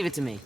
Leave it to me.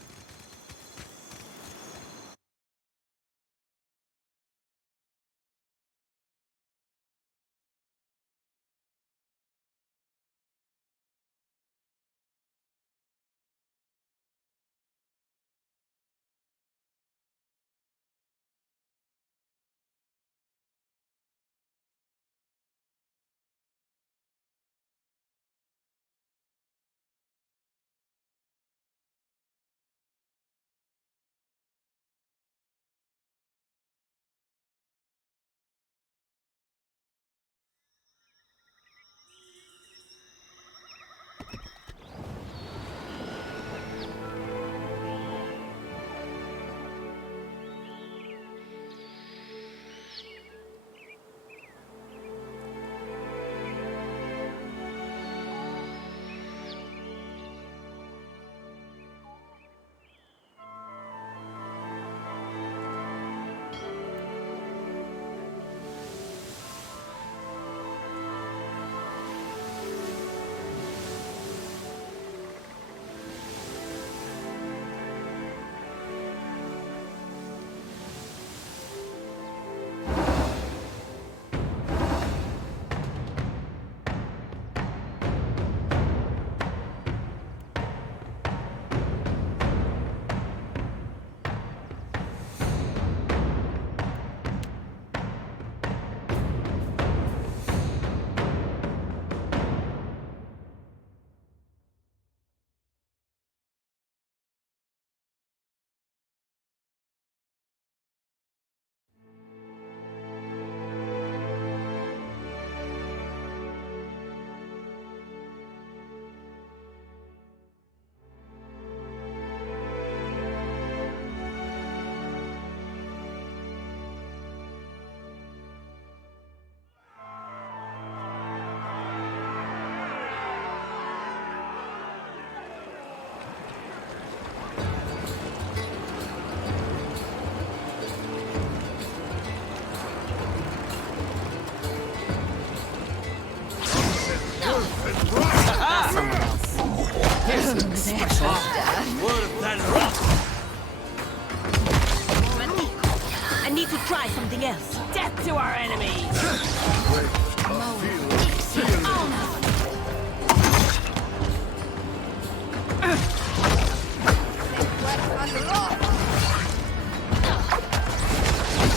I need to try something else. Death to our enemies!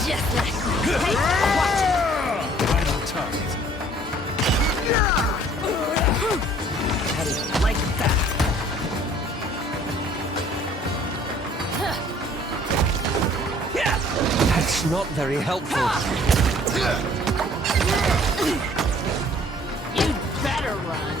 Just like hey, watch it. Right on target. How do you like that? That's not very helpful. You'd better run.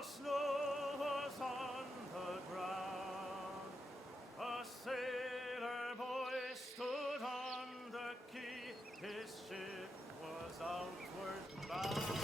The snow was on the ground. A sailor boy stood on the quay. His ship was outward bound.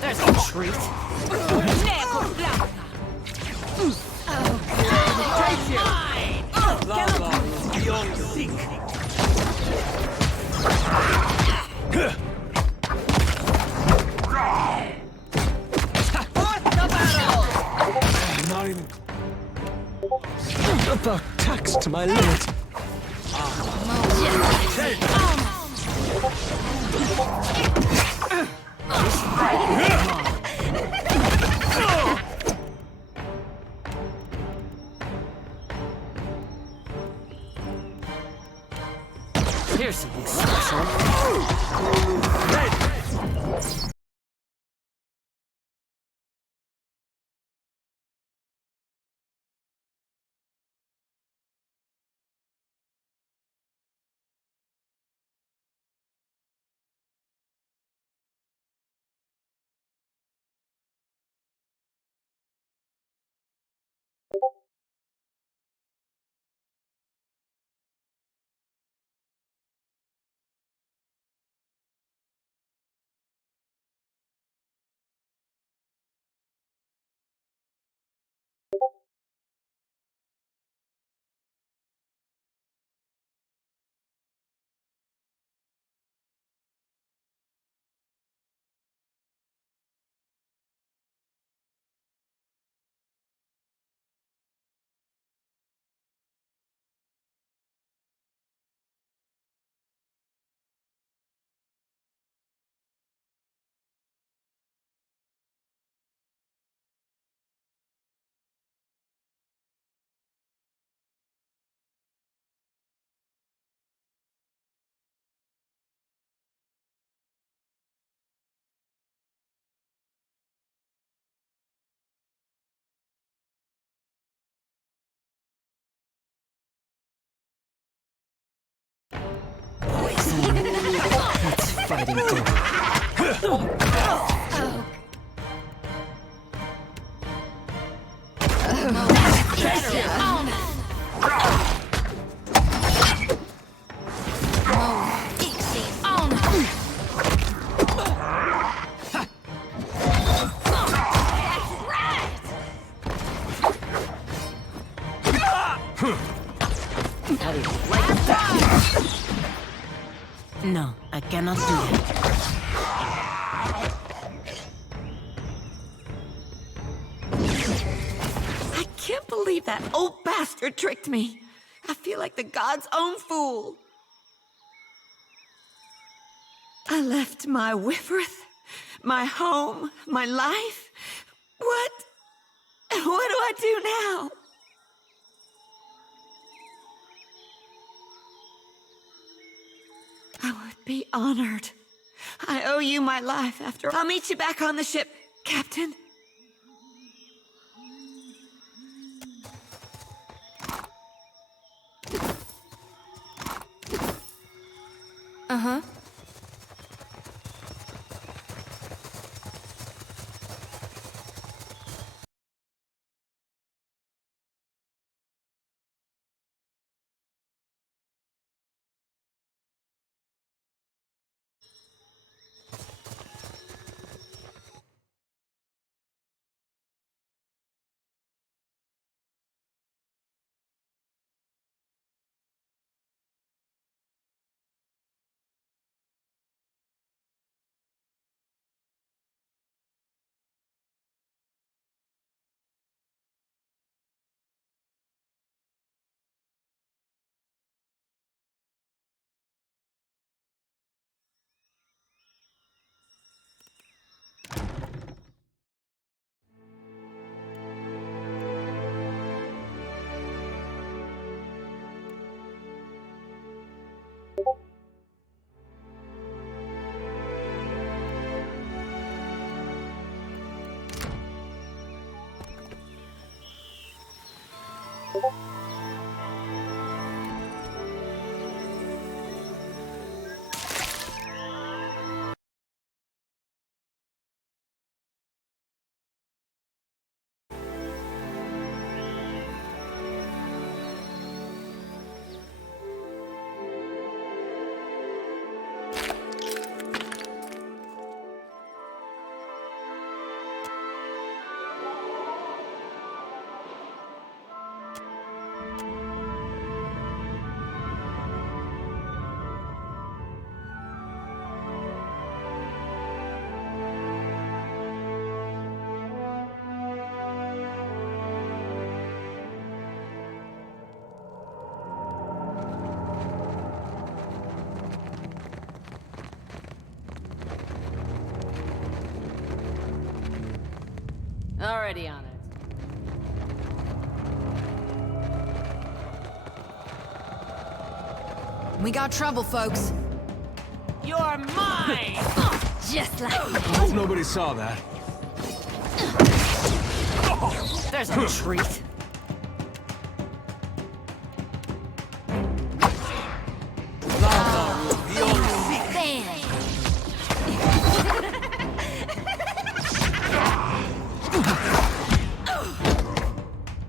There's a treat. Lava is beyond thinking. Not even about taxed to my limit. Here's something special. It's fighting through. No, I cannot do it. I can't believe that old bastard tricked me. I feel like the god's own fool. I left my Whiffreth, my home, my life. What do I do now? I would be honored. I owe you my life after. I'll meet you back on the ship, Captain. Uh-huh. Already on it. We got trouble, folks. You're mine! Just like Hope nobody saw that. There's a treat.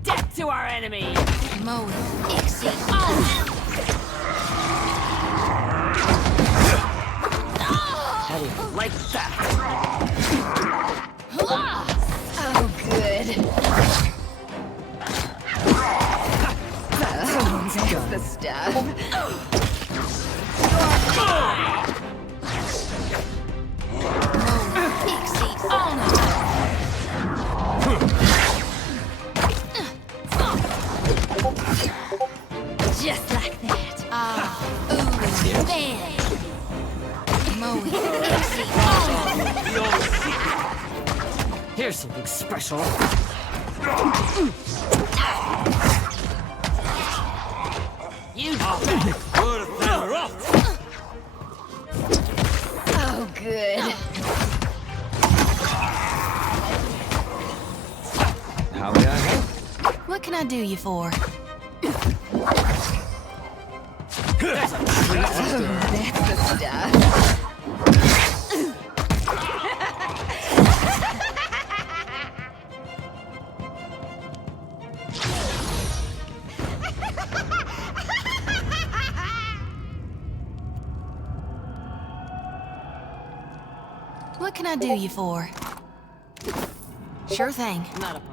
Death to our enemy! Moe, Ixie. How do you like that? Oh, good. That's the stuff. Just like that. Man. Here's something special. You Oh, good. How may I help? What can I do you for? There's a treat. That's the stuff. What can I do you for? Sure thing. Not a problem.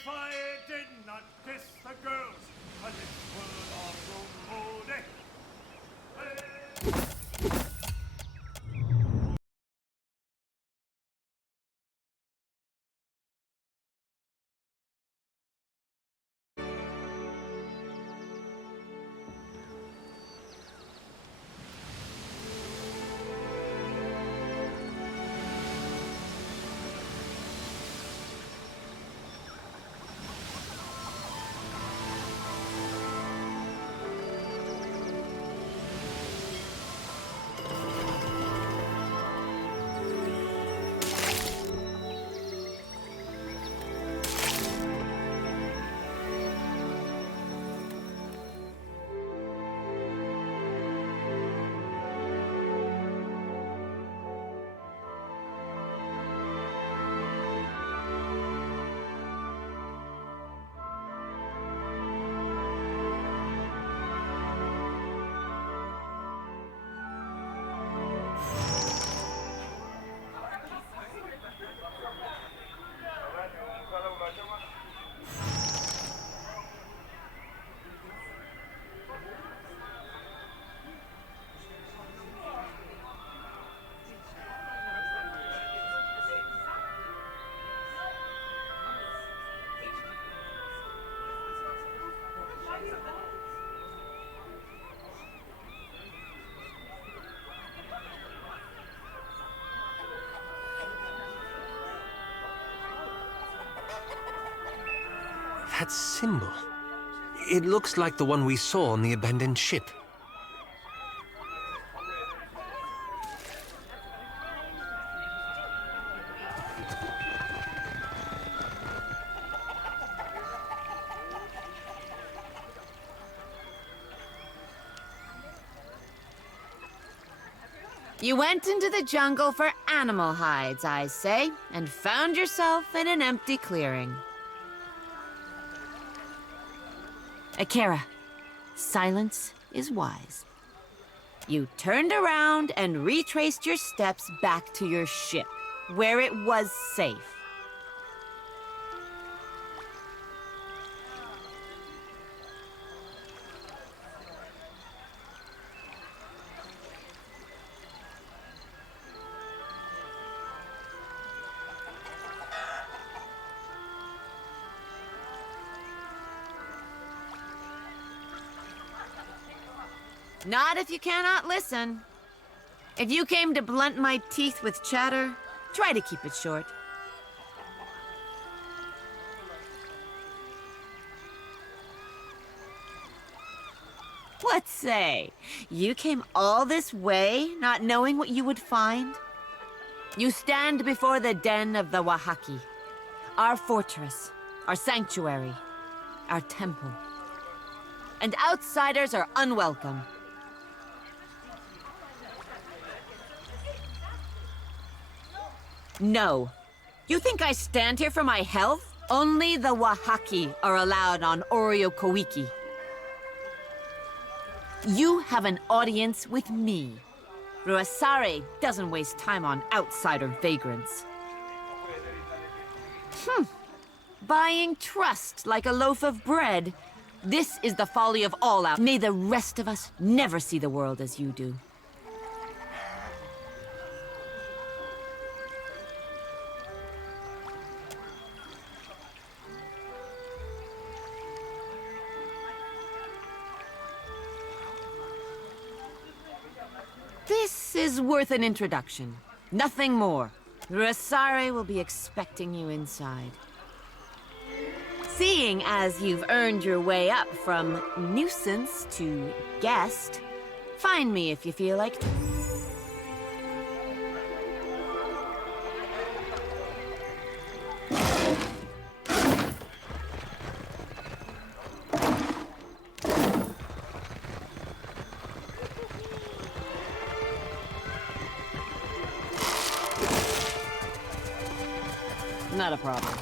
if I did not kiss the girls, a lips would all grow moldy. That symbol. It looks like the one we saw on the abandoned ship. You went into the jungle for animal hides, I say, and found yourself in an empty clearing. Akira, silence is wise. You turned around and retraced your steps back to your ship, where it was safe. Not if you cannot listen. If you came to blunt my teeth with chatter, try to keep it short. What say? You came all this way, not knowing what you would find? You stand before the den of the Wahaki, our fortress, our sanctuary, our temple. And outsiders are unwelcome. No. You think I stand here for my health? Only the Wahaki are allowed on Oriokoiki. You have an audience with me. Ruasare doesn't waste time on outsider vagrants. Buying trust like a loaf of bread. This is the folly of all out. May the rest of us never see the world as you do. This is worth an introduction. Nothing more. Ruasare will be expecting you inside. Seeing as you've earned your way up from nuisance to guest, find me if you feel like. Not a problem.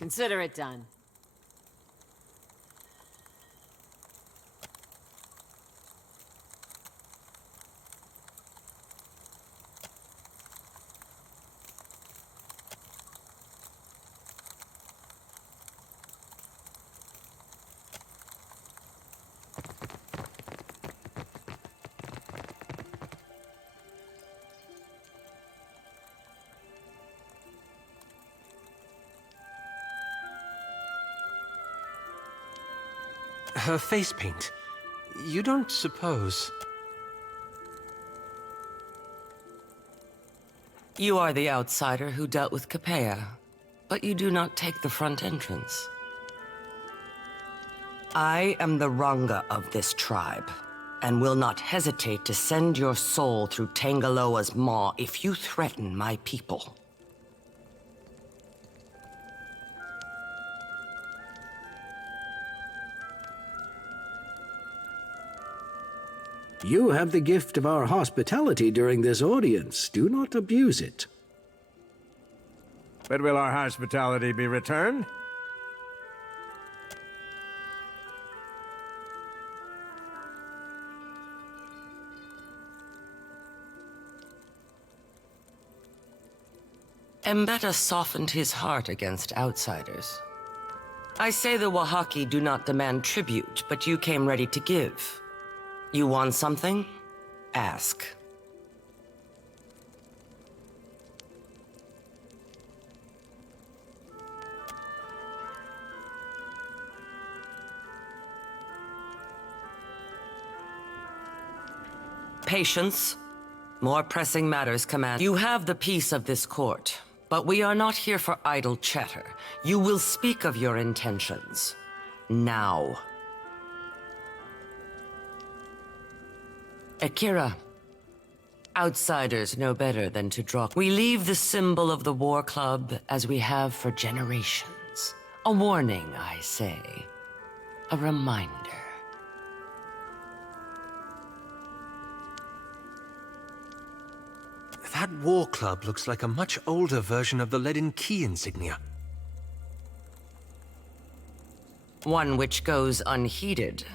Consider it done. Her face paint. You don't suppose... You are the outsider who dealt with Capea, but you do not take the front entrance. I am the Ranga of this tribe, and will not hesitate to send your soul through Tangaloa's maw if you threaten my people. You have the gift of our hospitality during this audience. Do not abuse it. But will our hospitality be returned? Mbeta softened his heart against outsiders. I say the Wahaki do not demand tribute, but you came ready to give. You want something? Ask. Patience. More pressing matters command. You have the peace of this court, but we are not here for idle chatter. You will speak of your intentions. Now. Akira, outsiders know better than to draw. We leave the symbol of the war club as we have for generations. A warning, I say. A reminder. That war club looks like a much older version of the leaden key insignia. One which goes unheeded.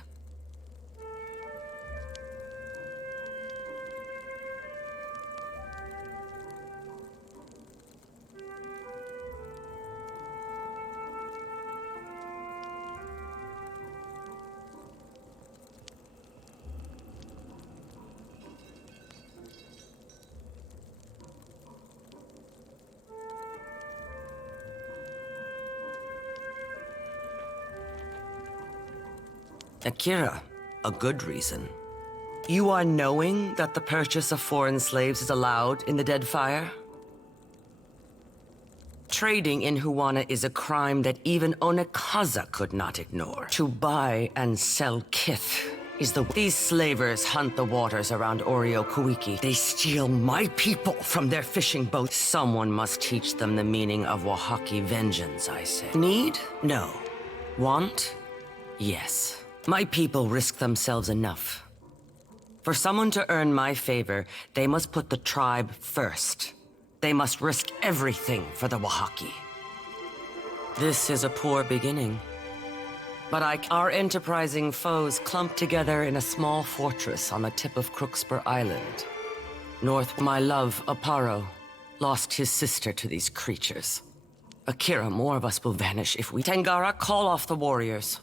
Akira, a good reason. You are knowing that the purchase of foreign slaves is allowed in the Deadfire? Trading in Huana is a crime that even Onekaza could not ignore. To buy and sell kith is the... These slavers hunt the waters around Oreo Kuiki. They steal my people from their fishing boats. Someone must teach them the meaning of Wahaki vengeance, I say. Need? No. Want? Yes. My people risk themselves enough. For someone to earn my favor, they must put the tribe first. They must risk everything for the Wahaki. This is a poor beginning. But our enterprising foes clumped together in a small fortress on the tip of Crookspur Island. North, my love, Aparo, lost his sister to these creatures. Akira, more of us will vanish if we... Tangara, call off the warriors.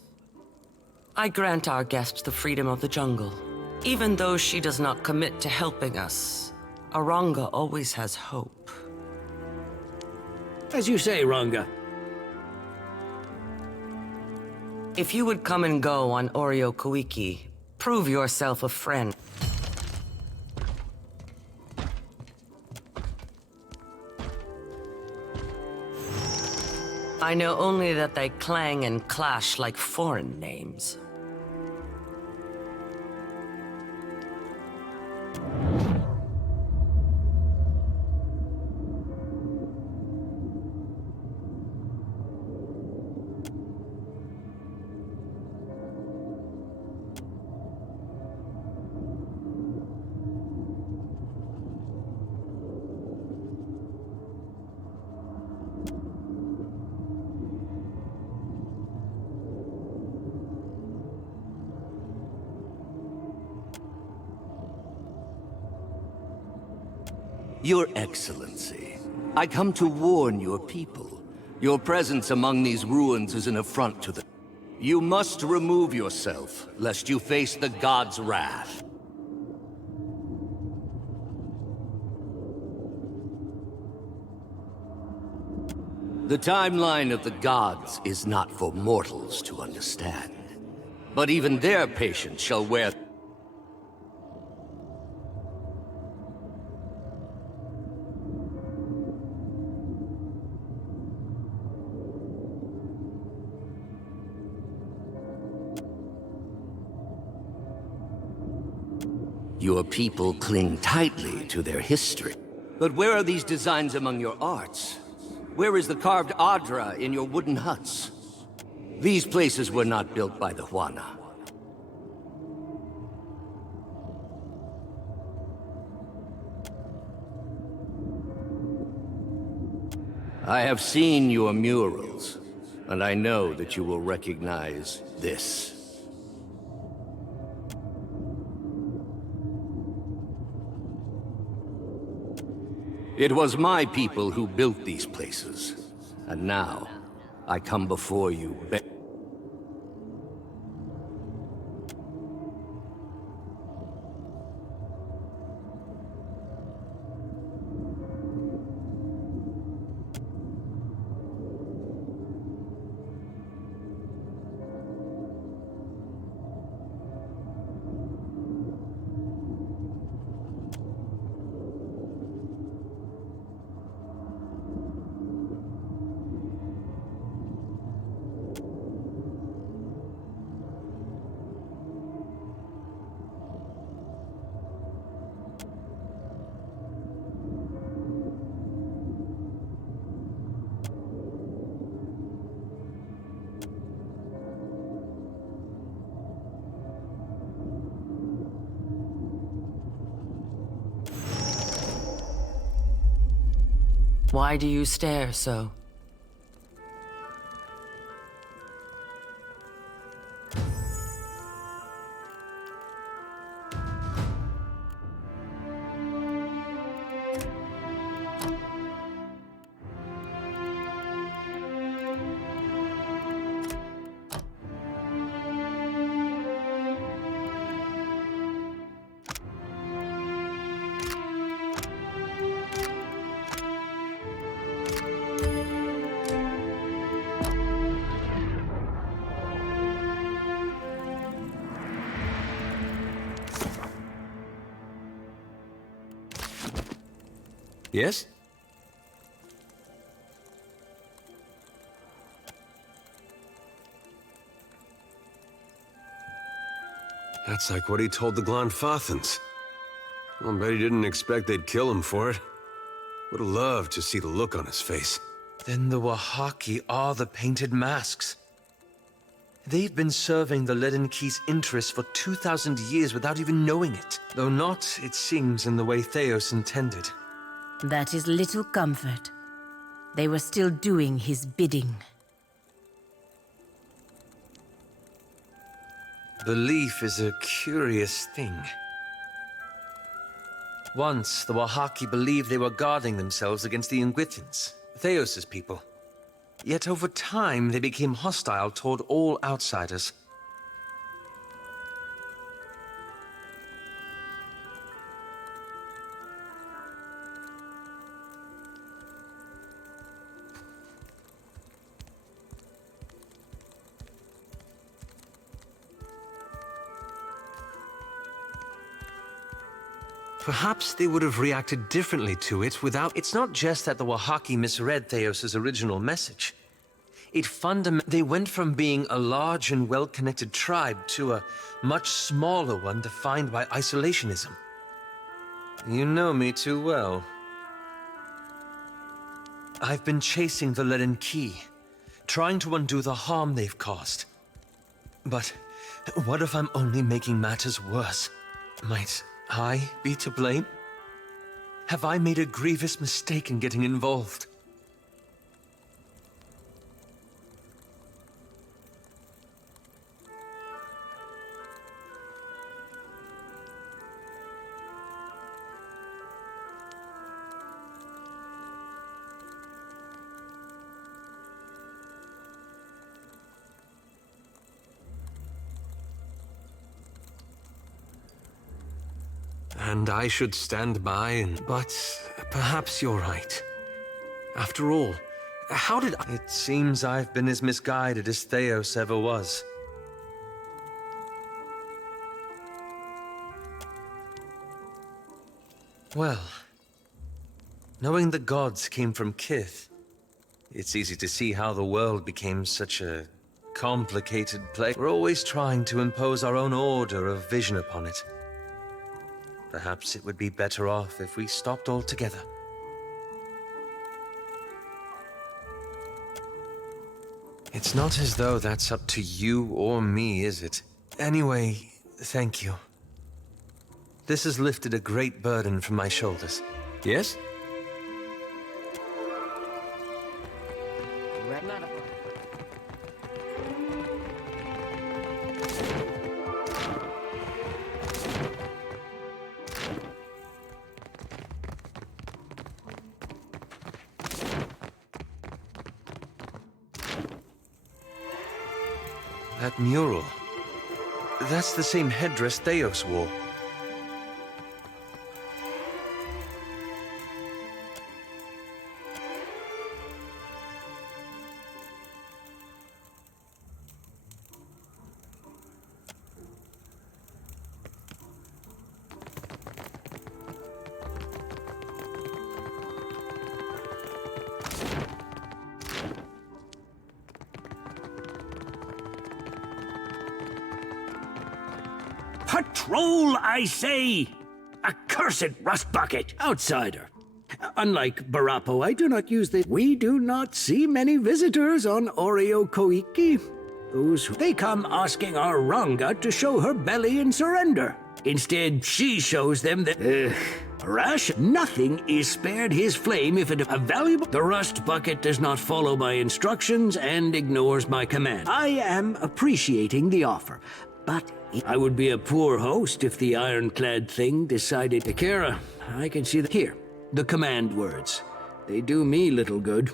I grant our guest the freedom of the jungle. Even though she does not commit to helping us, Aranga always has hope. As you say, Ranga. If you would come and go on Oreo Kuiki, prove yourself a friend. I know only that they clang and clash like foreign names. Your Excellency, I come to warn your people. Your presence among these ruins is an affront to the... You must remove yourself, lest you face the god's wrath. The timeline of the gods is not for mortals to understand. But even their patience shall wear... Your people cling tightly to their history. But where are these designs among your arts? Where is the carved Adra in your wooden huts? These places were not built by the Huana. I have seen your murals, and I know that you will recognize this. It was my people who built these places, and now I come before you. Why do you stare so? Yes? That's like what he told the Glanfathans. I'll bet he didn't expect they'd kill him for it. Would have loved to see the look on his face. Then the Wahaki are the painted masks. They've been serving the Leaden Key's interests for 2,000 years without even knowing it. Though not, it seems, in the way Theos intended. That is little comfort. They were still doing his bidding. Belief is a curious thing. Once, the Wahaki believed they were guarding themselves against the Ingwithans, Theos' people. Yet over time, they became hostile toward all outsiders. Perhaps they would have reacted differently to it without... It's not just that the Wahaki misread Theos' original message. They went from being a large and well-connected tribe to a much smaller one defined by isolationism. You know me too well. I've been chasing the Leaden Key, trying to undo the harm they've caused. But what if I'm only making matters worse? Might I be to blame? Have I made a grievous mistake in getting involved? and I should stand by and... But perhaps you're right. After all, how did I... It seems I've been as misguided as Theos ever was. Well, knowing the gods came from Kith, it's easy to see how the world became such a complicated place. We're always trying to impose our own order of vision upon it. Perhaps it would be better off if we stopped altogether. It's not as though that's up to you or me, is it? Anyway, thank you. This has lifted a great burden from my shoulders. Yes? That mural. That's the same headdress Theos wore. Patrol, I say! Accursed rust bucket! Outsider. Unlike Barapo, I do not use the... We do not see many visitors on Oreo Koiki. They come asking our Ranga to show her belly and surrender. Instead, she shows them that... Rash, nothing is spared his flame if it... A valuable... The rust bucket does not follow my instructions and ignores my command. I am appreciating the offer, but... I would be a poor host if the ironclad thing decided... Akira, I can see Here, the command words. They do me little good.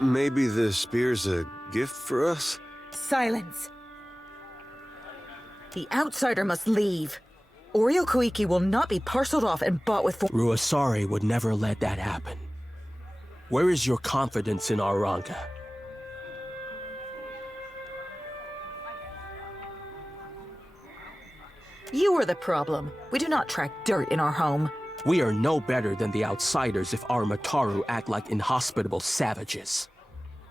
maybe the spear's a gift for us? Silence. The outsider must leave. Oreo Koiki will not be parceled off and bought with... Ruasari would never let that happen. Where is your confidence in our Ranka? You are the problem. We do not track dirt in our home. We are no better than the outsiders if our Mataru act like inhospitable savages.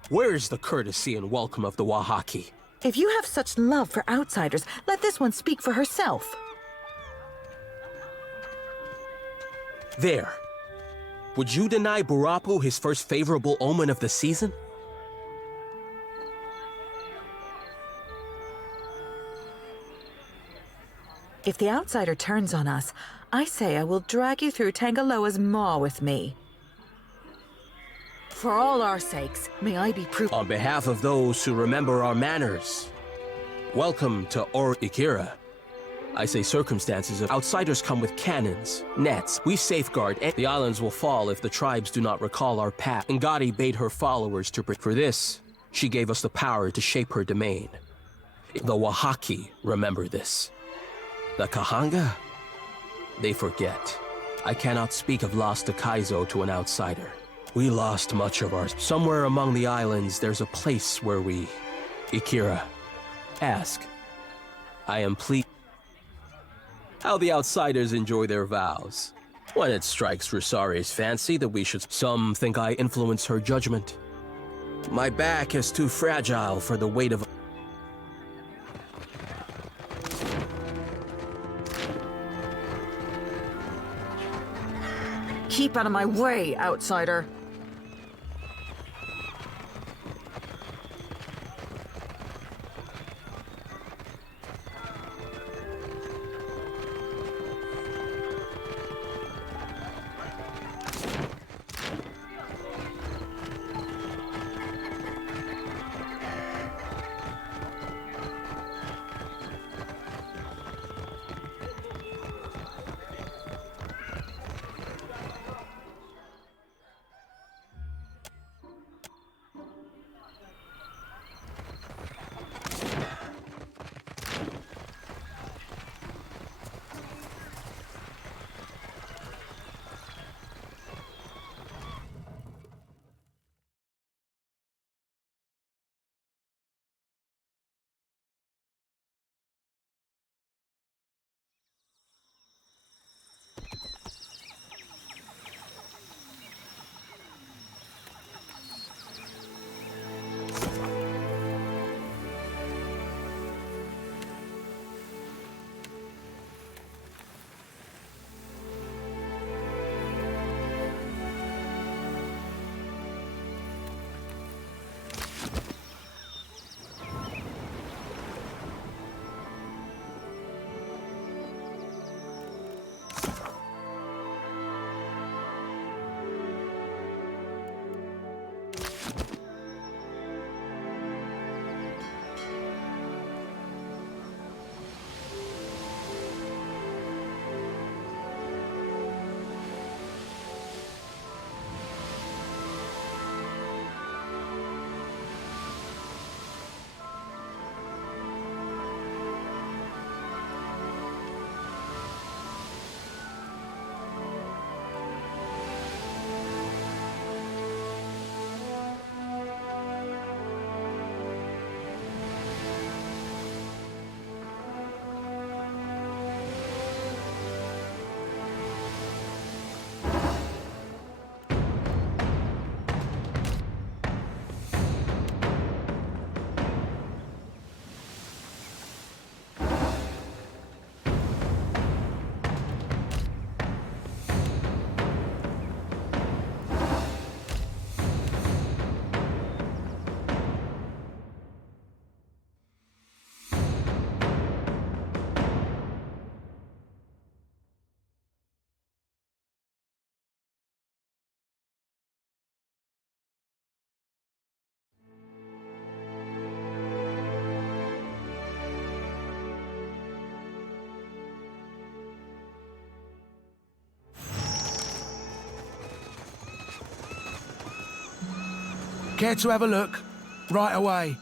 Where is the courtesy and welcome of the Wahaki? If you have such love for outsiders, let this one speak for herself. There. Would you deny Burapu his first favorable omen of the season? If the outsider turns on us, I say I will drag you through Tangaloa's maw with me. For all our sakes, may I be proof— On behalf of those who remember our manners, welcome to Ikira. I say circumstances of outsiders come with cannons, nets. We safeguard, and the islands will fall if the tribes do not recall our path. Ngati bade her followers to for this. She gave us the power to shape her domain. The Wahaki remember this. The Kahanga? They forget. I cannot speak of lost Kaizo to an outsider. We lost much of ours. Somewhere among the islands, there's a place where we... Ikira. Ask. I am pleased. How the outsiders enjoy their vows. When it strikes Rusari's fancy that we should... Some think I influence her judgment. My back is too fragile for the weight of... Keep out of my way, outsider. Care to have a look? Right away.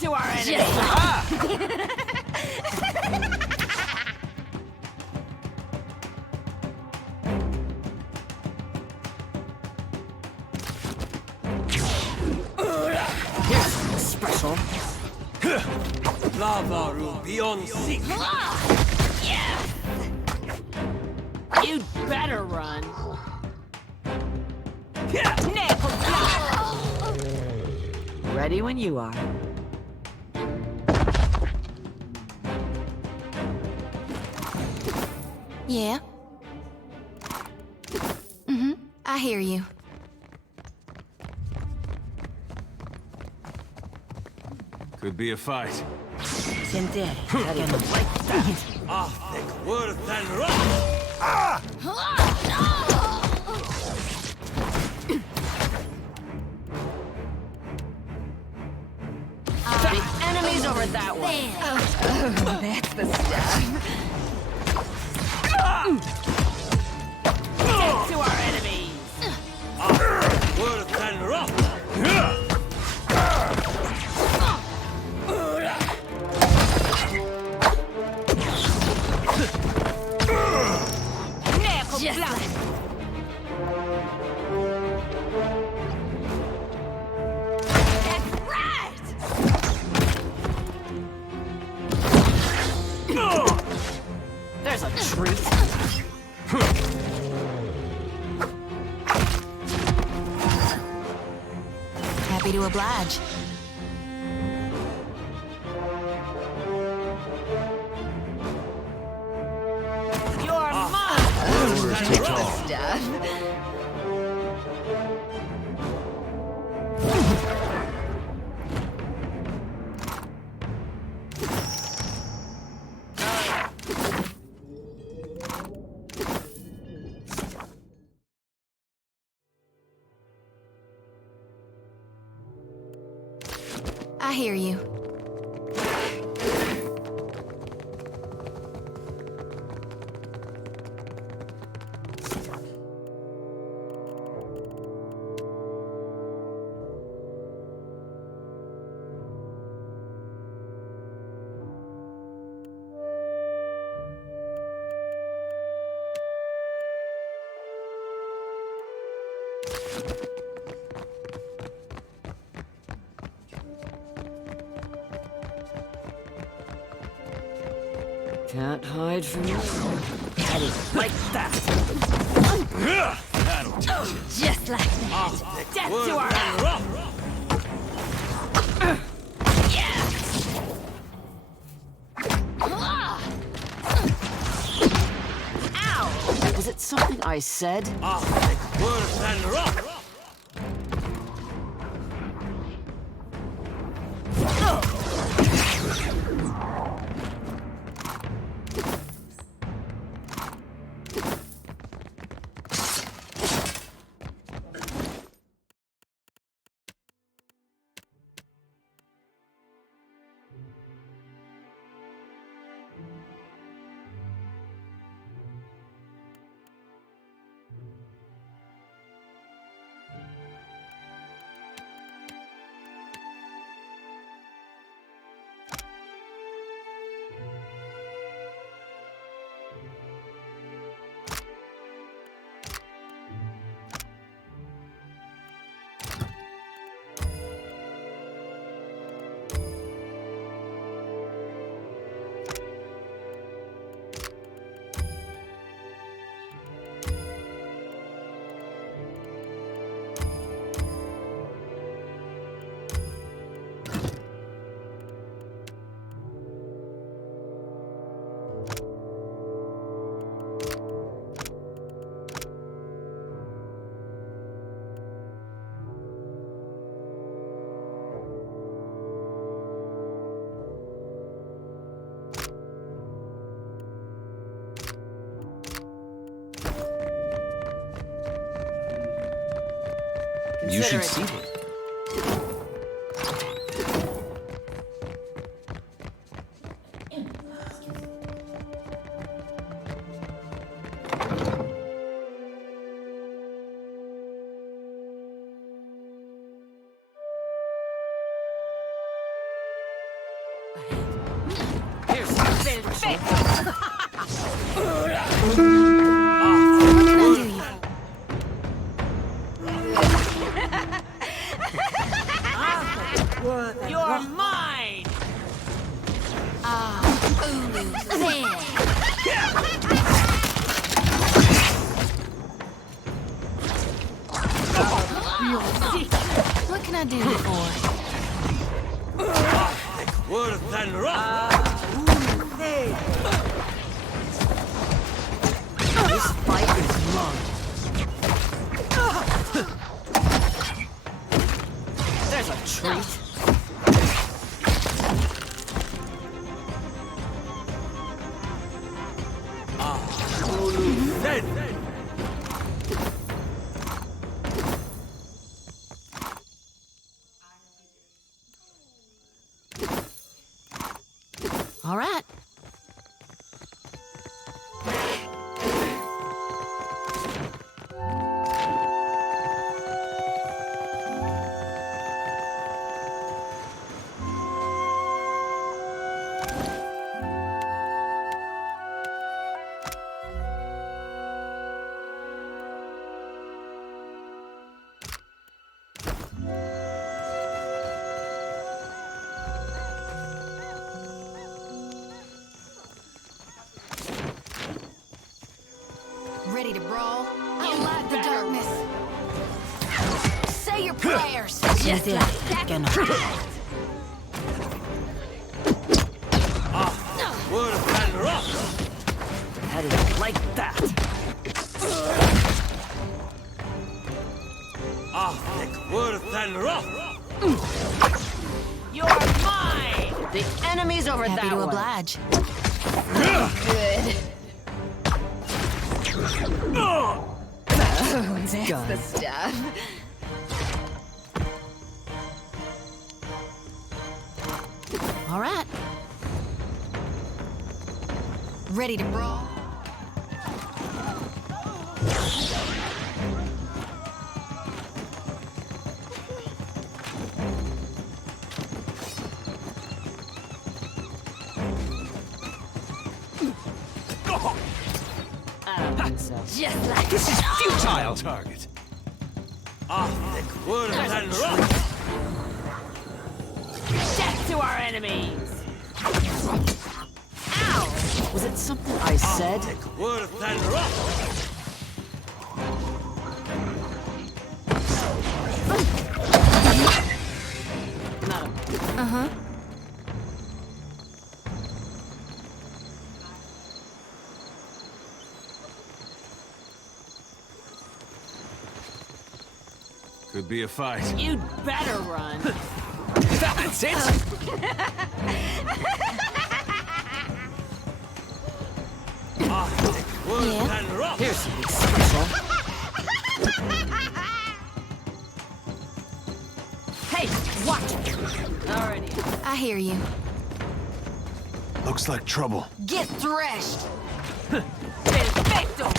To our enemy. Here's special. Lava room beyond sea. Yes! You'd better run. Ready when you are. Yeah? Mm-hmm. I hear you. Could be a fight. Sentieri, cariano like that. Thick word than rock. The enemy's over that way. Oh, that's the stuff. Get to our enemies. Word than rock. Just like there's a treat. Happy to oblige. You're mine. Take the stuff. I hear you. Can't hide from me. Like that. That'll teach you. Just like that. Death to our Ow! Was it something I said? Thick word than rock. You should see him. Here's something fake. You're mine! What can I do you for? Word than rock. This fight is long. There's a treat. All right. Ready to brawl? I love the darkness. Say your prayers. Just like that. Word of thunder up! How do you like that? Word of thunder up! You're mine! The enemy's over Happy that to way. oblige. Good. That's the stuff. All right. Ready to brawl? Just like This is futile! Target. Word of thunder up! death to our enemies! Ow! Was it something I said? Word of thunder up! Uh-huh. Could be a fight. You'd better run. That's it! Word of thunder up! Here's something special. Hey, watch it. Alrighty. I hear you. Looks like trouble. Get threshed. Perfecto.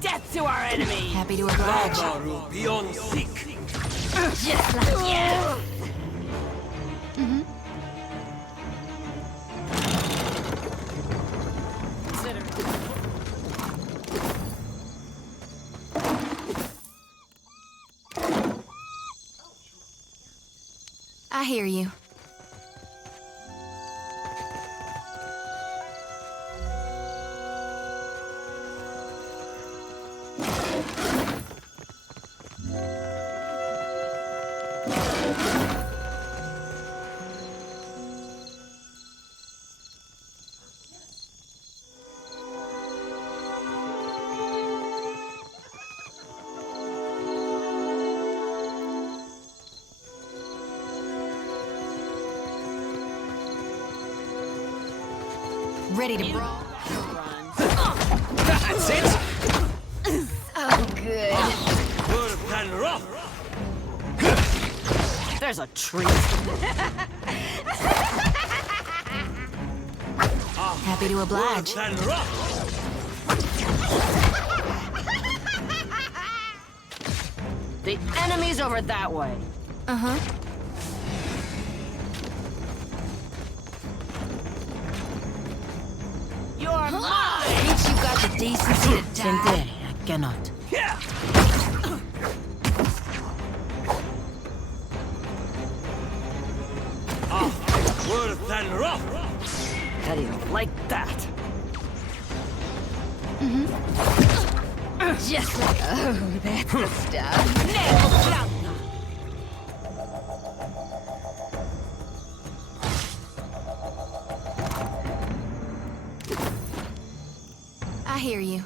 Death to our enemies. Happy to oblige. Baru beyond seek. Just like you. I hear you. Ready to brawl? That's it! Oh, good. Word of thunder up! There's a treat. Happy to oblige. Thunder up! The enemy's over that way. Uh-huh. You're mine! Ain't you got the decency to die? Sentire, I cannot. Word of thunder up! How do you like that? Just like, oh, that's the stuff. Nail flauta. I hear you.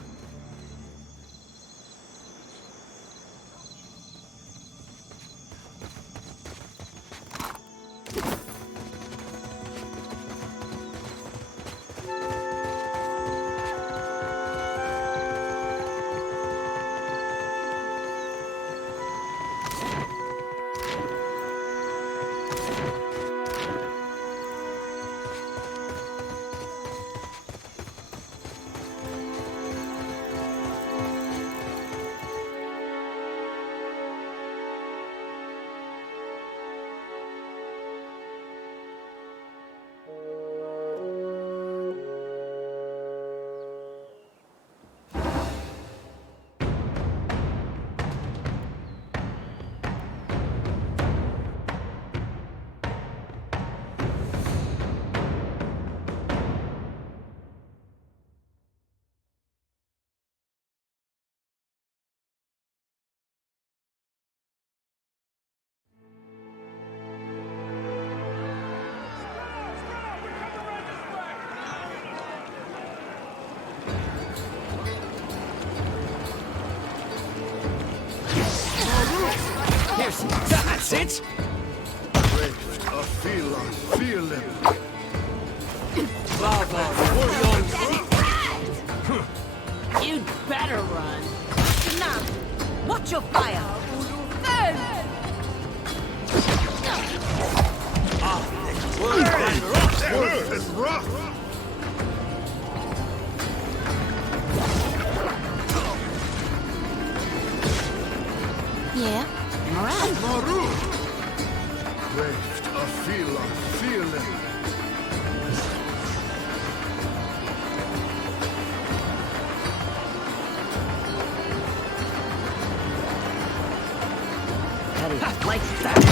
That's it! I feel it. You'd better run. Now, watch your fire. Word is rough. Yeah? Maru. Wait, I feel it. Like that.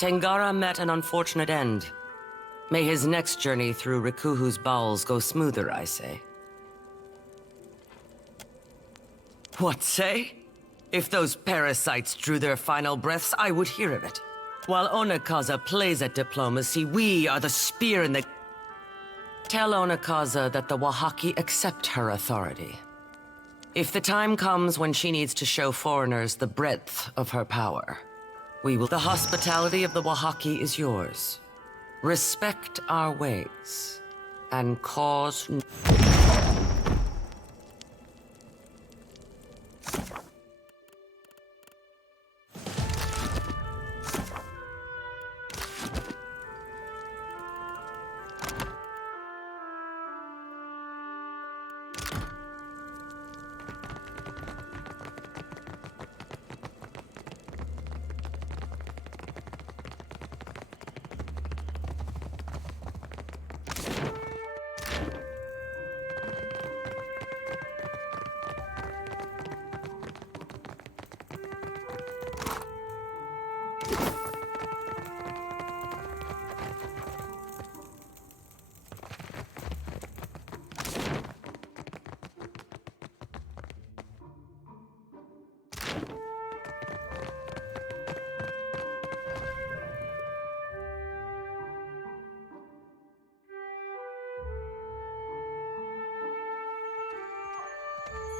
Tengara met an unfortunate end. May his next journey through Rikuhu's bowels go smoother, I say. What say? If those parasites drew their final breaths, I would hear of it. While Onakaza plays at diplomacy, we are the spear in the... Tell Onakaza that the Wahaki accept her authority. If the time comes when she needs to show foreigners the breadth of her power, we will... The hospitality of the Wahaki is yours. Respect our ways, and cause...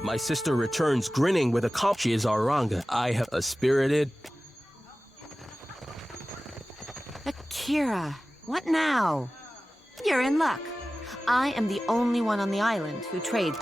My sister returns grinning with a comp. She is Aranga. I have a spirited... Akira, what now? You're in luck. I am the only one on the island who trades.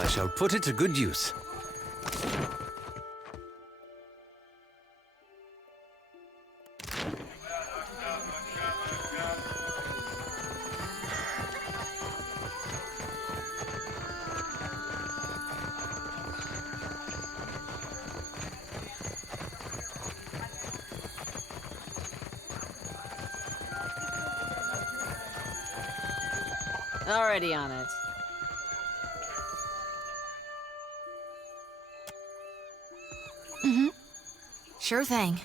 I shall put it to good use. Already on it. Mm-hmm. Sure thing.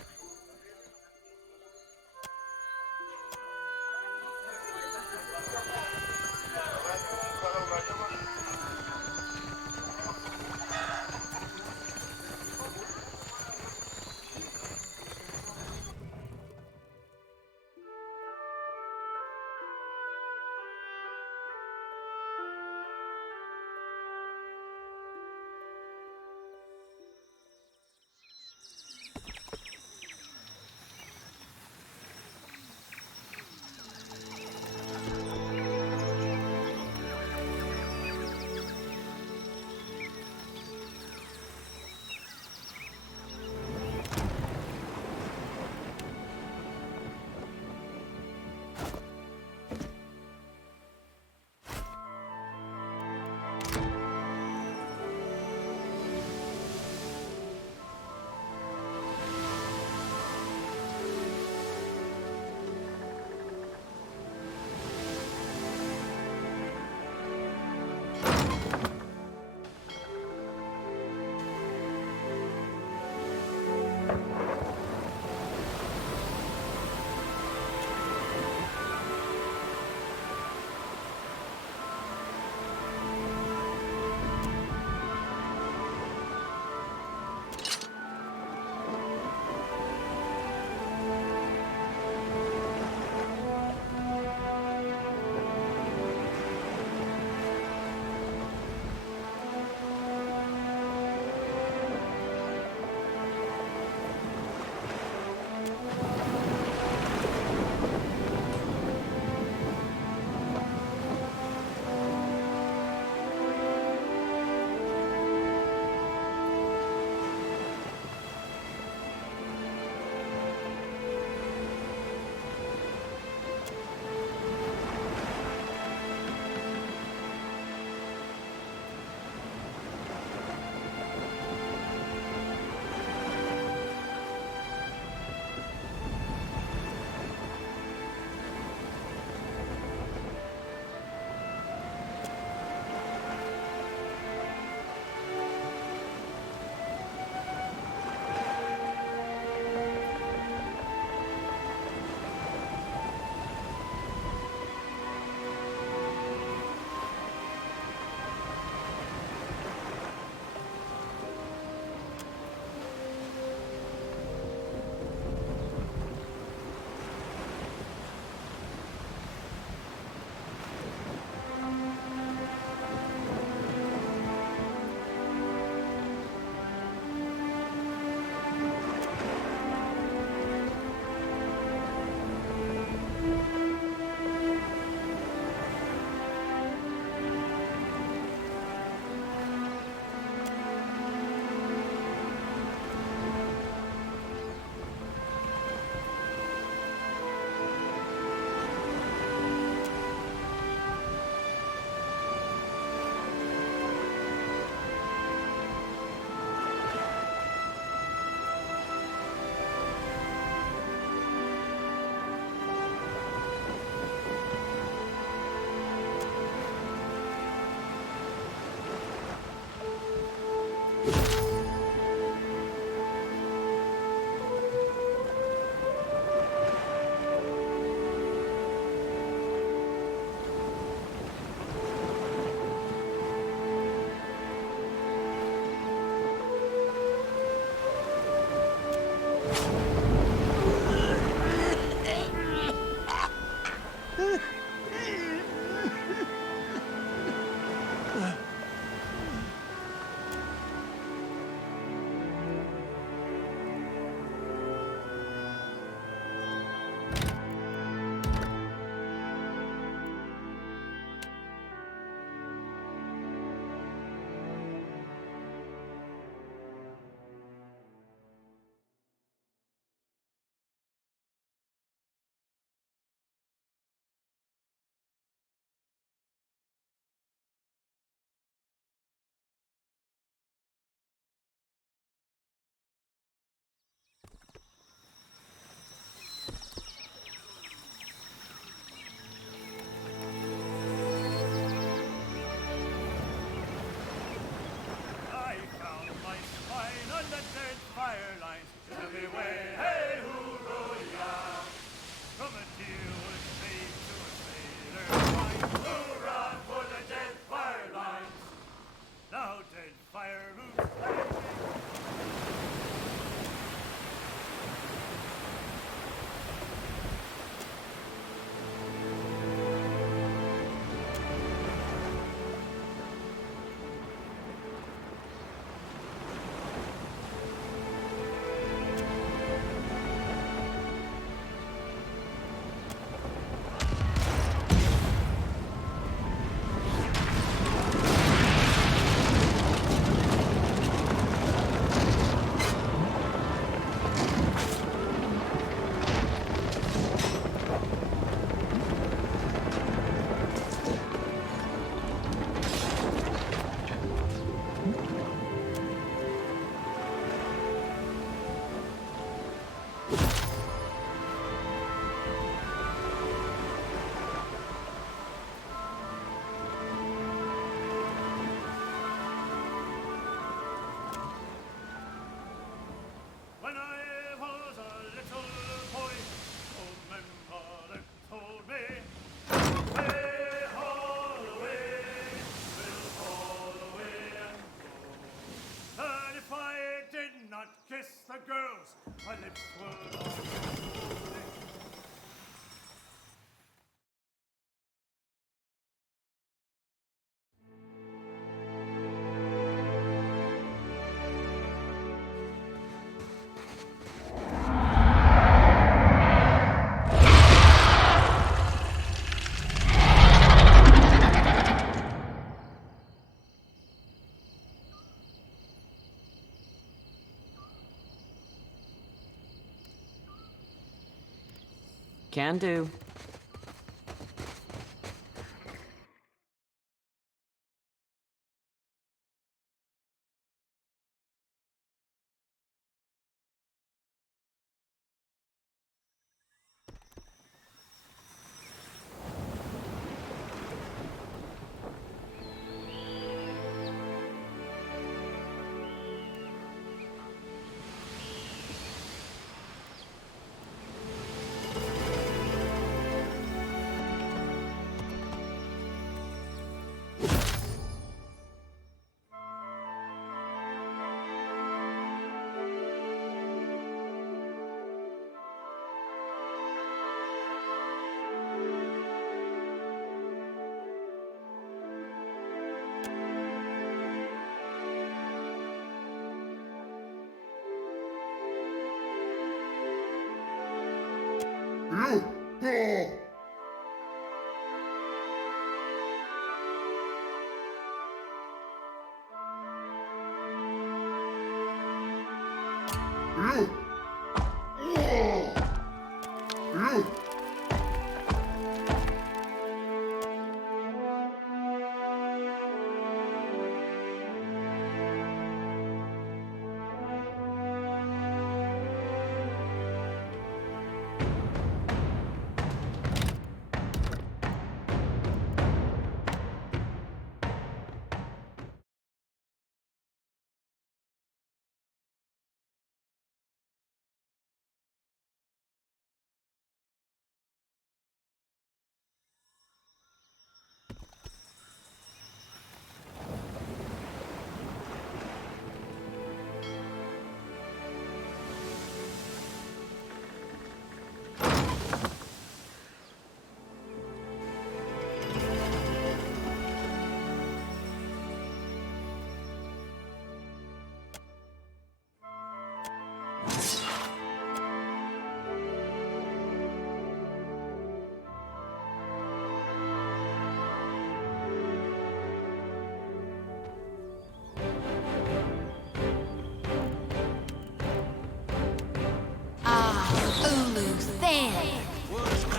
Can do.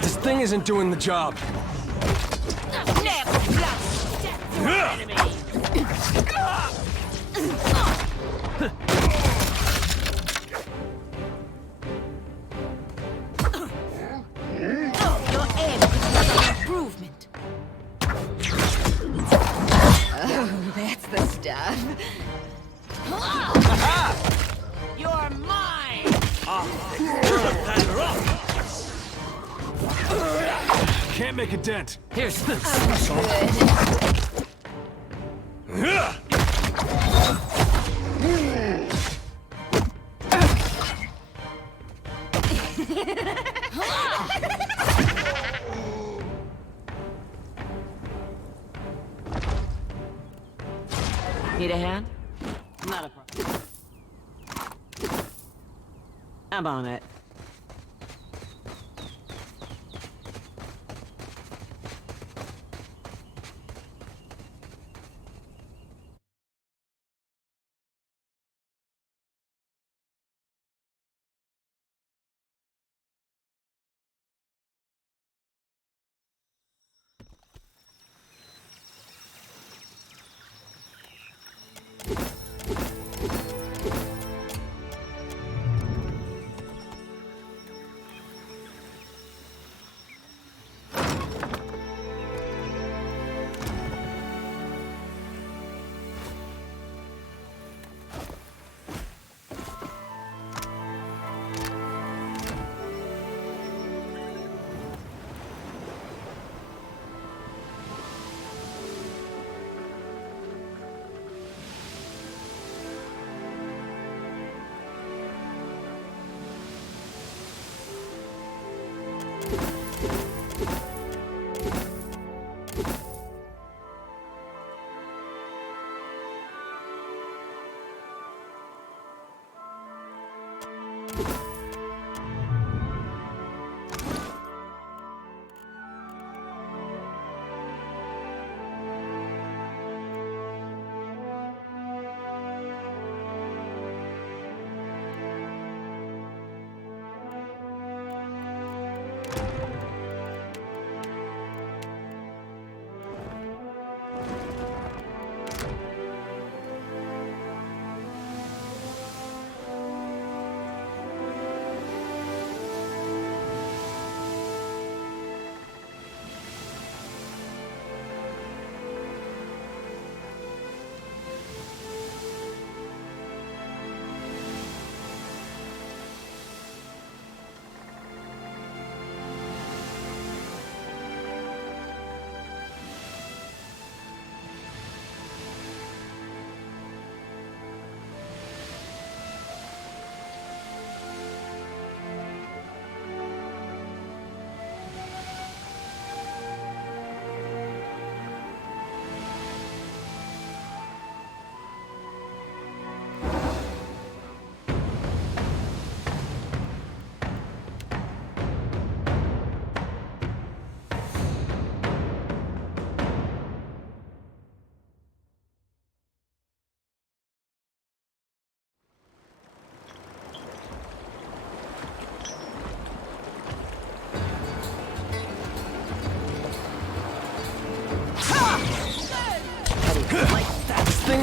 This thing isn't doing the job. Improvement. Oh, that's the stuff. You're mine! Can't make a dent. Here's this. Need a hand? Not a problem. I'm on it.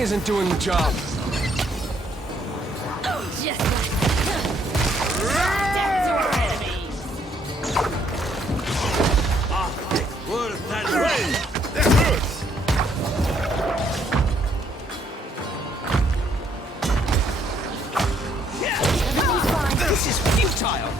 isn't doing the job. Just death to our enemies. Worse than rain. That hurts! This is futile!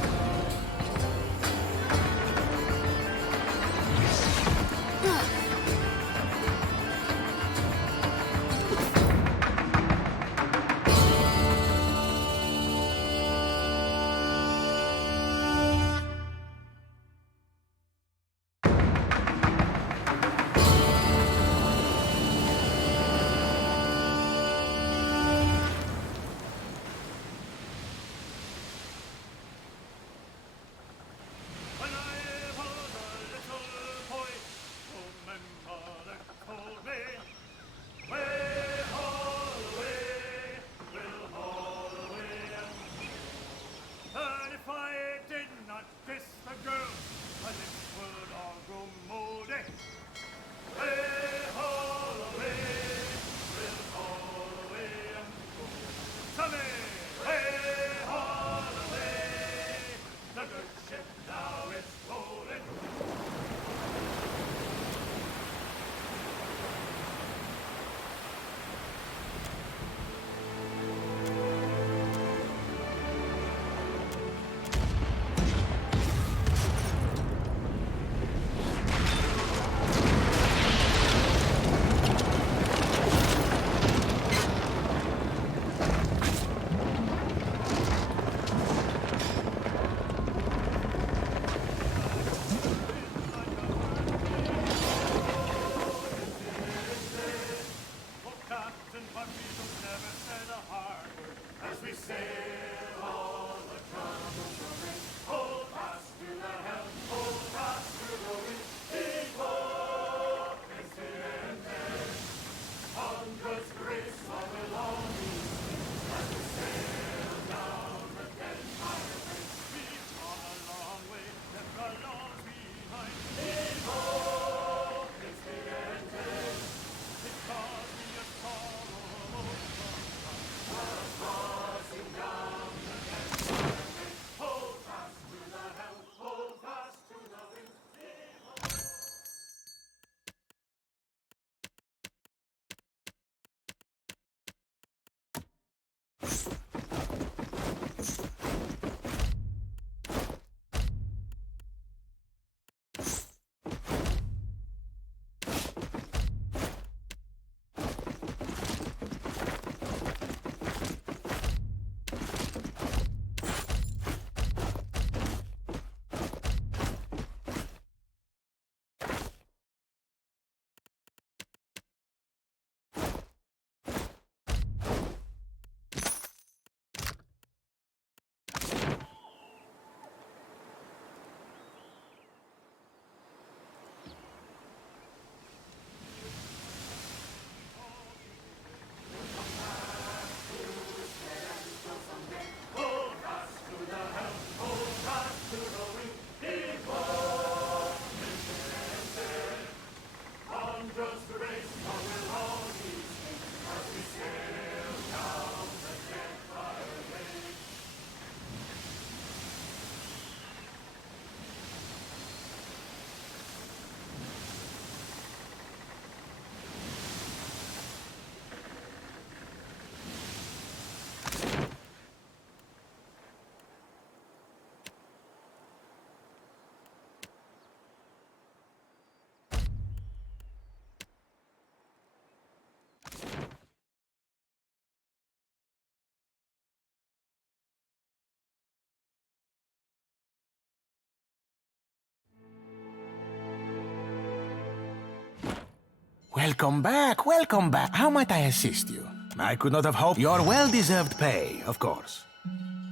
Welcome back, welcome back. How might I assist you? I could not have hoped your well-deserved pay, of course.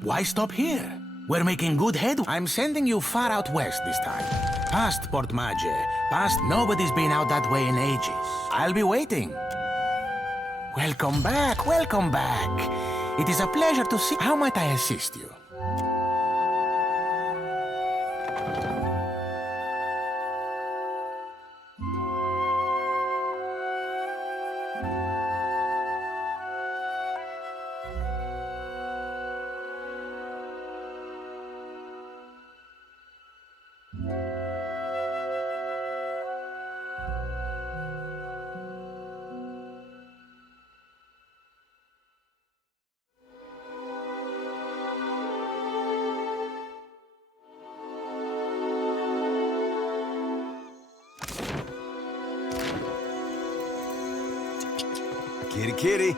Why stop here? We're making good headway. I'm sending you far out west this time. Past Port Mage. Past nobody's been out that way in ages. I'll be waiting. Welcome back, welcome back. It is a pleasure to see. How might I assist you? Kitty, kitty.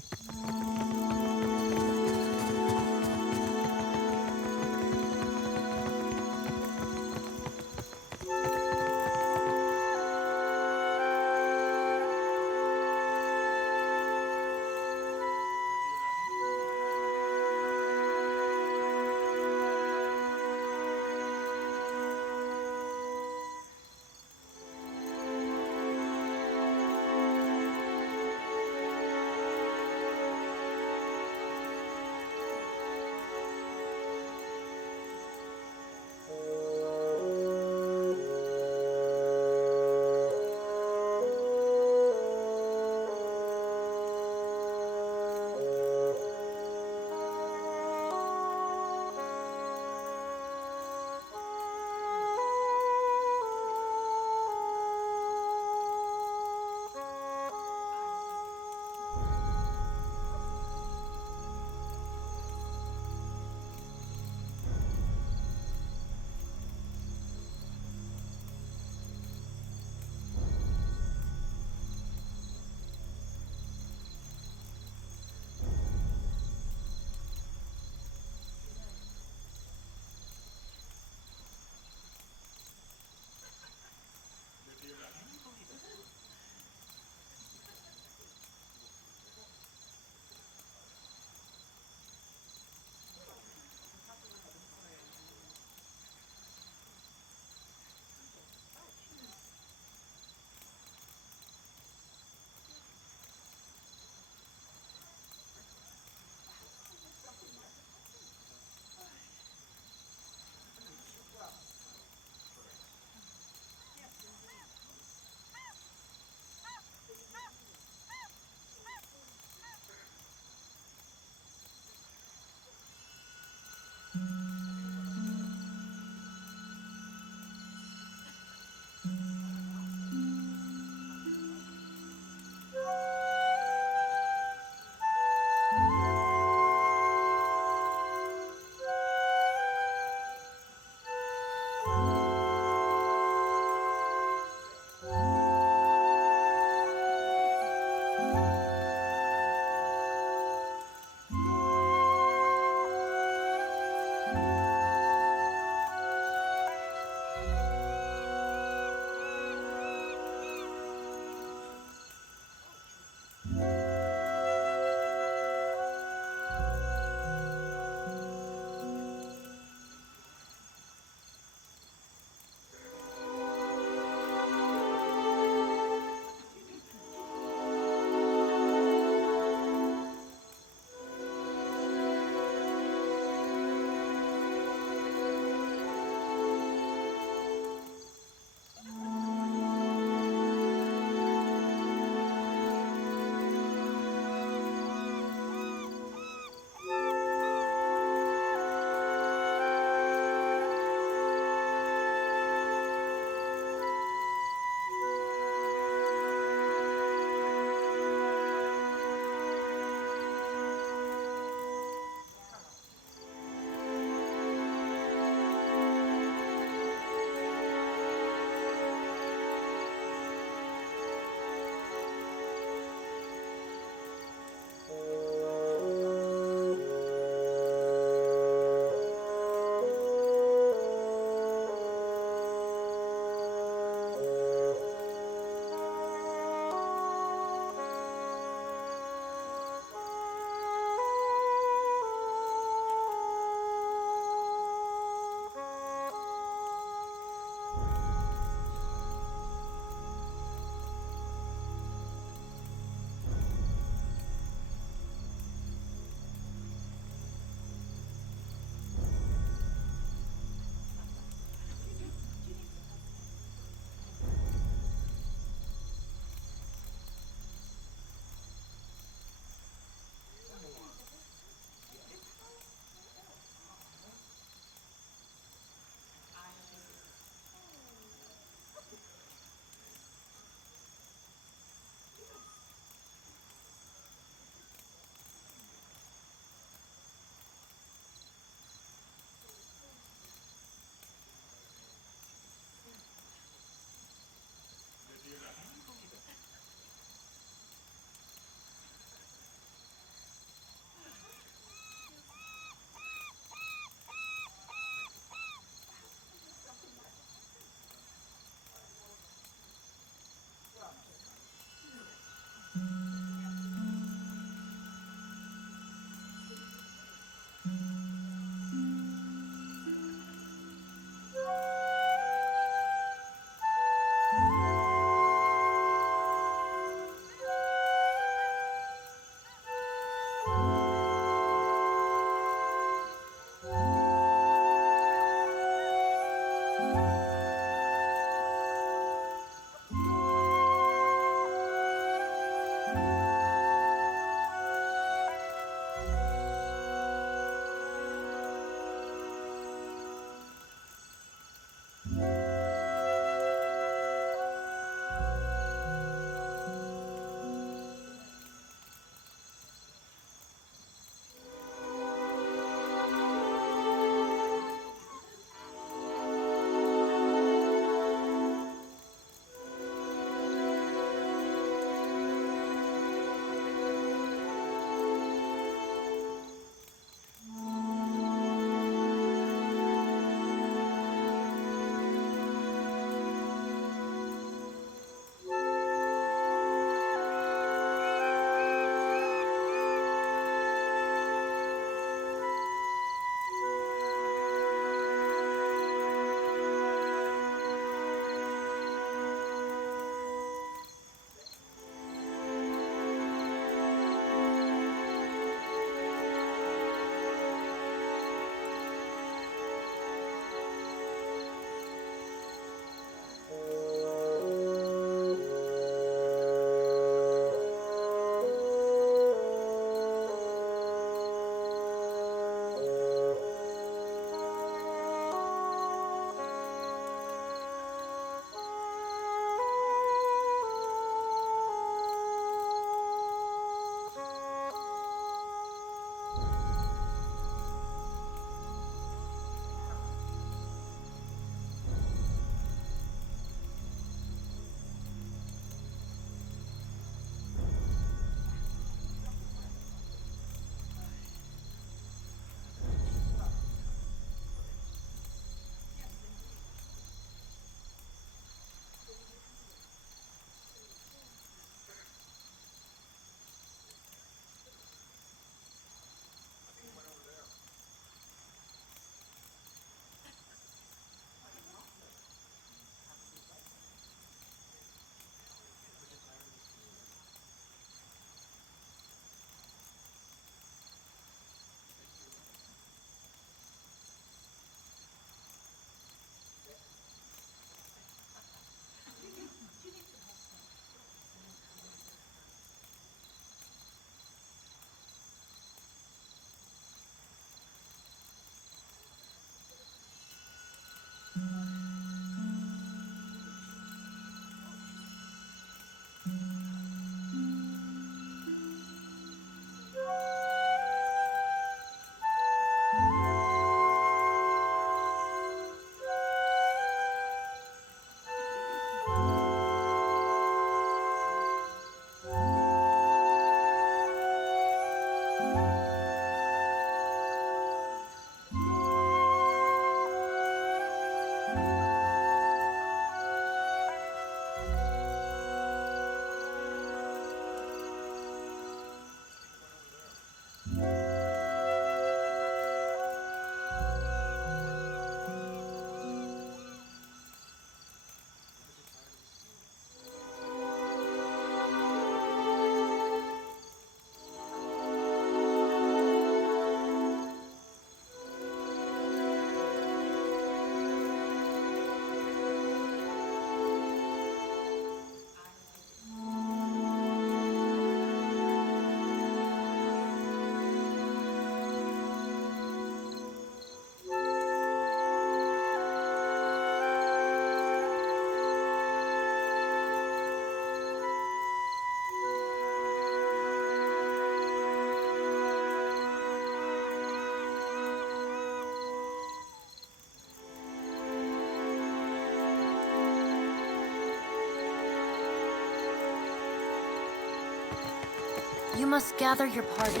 must gather your party.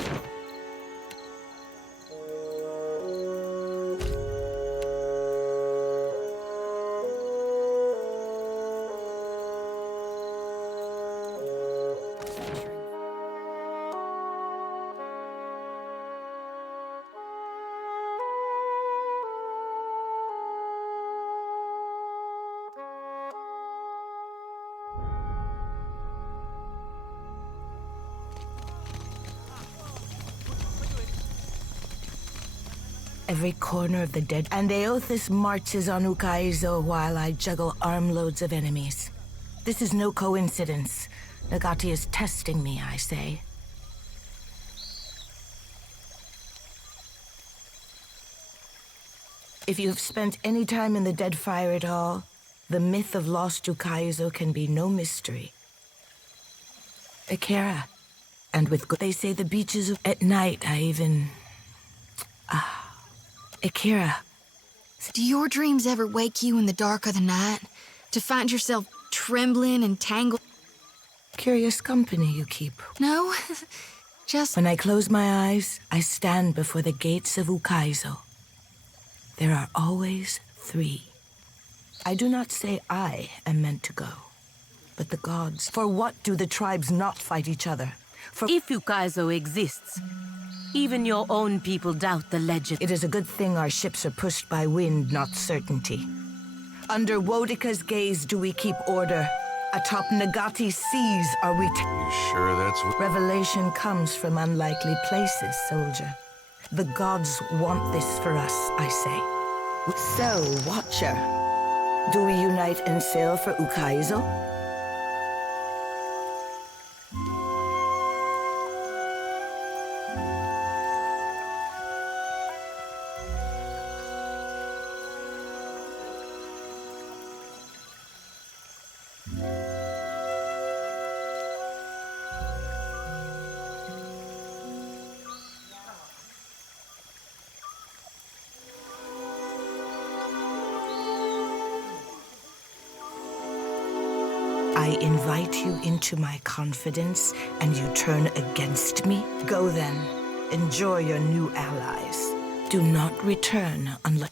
Every corner of the dead, and Aothis marches on Ukaizo while I juggle armloads of enemies. This is no coincidence. Nagati is testing me, I say. If you've spent any time in the Deadfire at all, the myth of lost Ukaizo can be no mystery. Akira, and with they say the beaches of at night, I even... Akira. Do your dreams ever wake you in the dark of the night to find yourself trembling and tangled? Curious company you keep. No, just... When I close my eyes, I stand before the gates of Ukaizo. There are always 3. I do not say I am meant to go, but the gods. For what do the tribes not fight each other? For if Ukaizo exists, even your own people doubt the legend. It is a good thing our ships are pushed by wind, not certainty. Under Wodika's gaze do we keep order. Atop Nagati's seas are we... You sure that's what... Revelation comes from unlikely places, soldier. The gods want this for us, I say. So, Watcher, do we unite and sail for Ukaizo? I invite you into my confidence, and you turn against me? Go then. Enjoy your new allies. Do not return unless...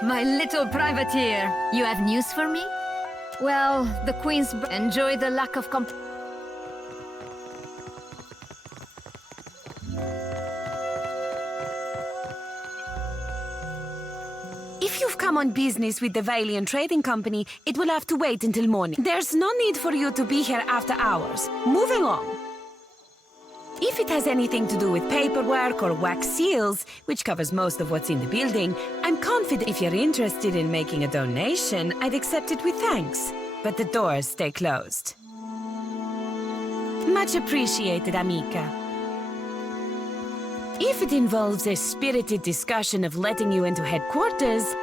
My little privateer, you have news for me? Well, the Queen's... Enjoy the lack of If you've come on business with the Valiant Trading Company, it will have to wait until morning. There's no need for you to be here after hours. Move along. If it has anything to do with paperwork or wax seals, which covers most of what's in the building, I'm confident if you're interested in making a donation, I'd accept it with thanks. But the doors stay closed. Much appreciated, amica. If it involves a spirited discussion of letting you into headquarters...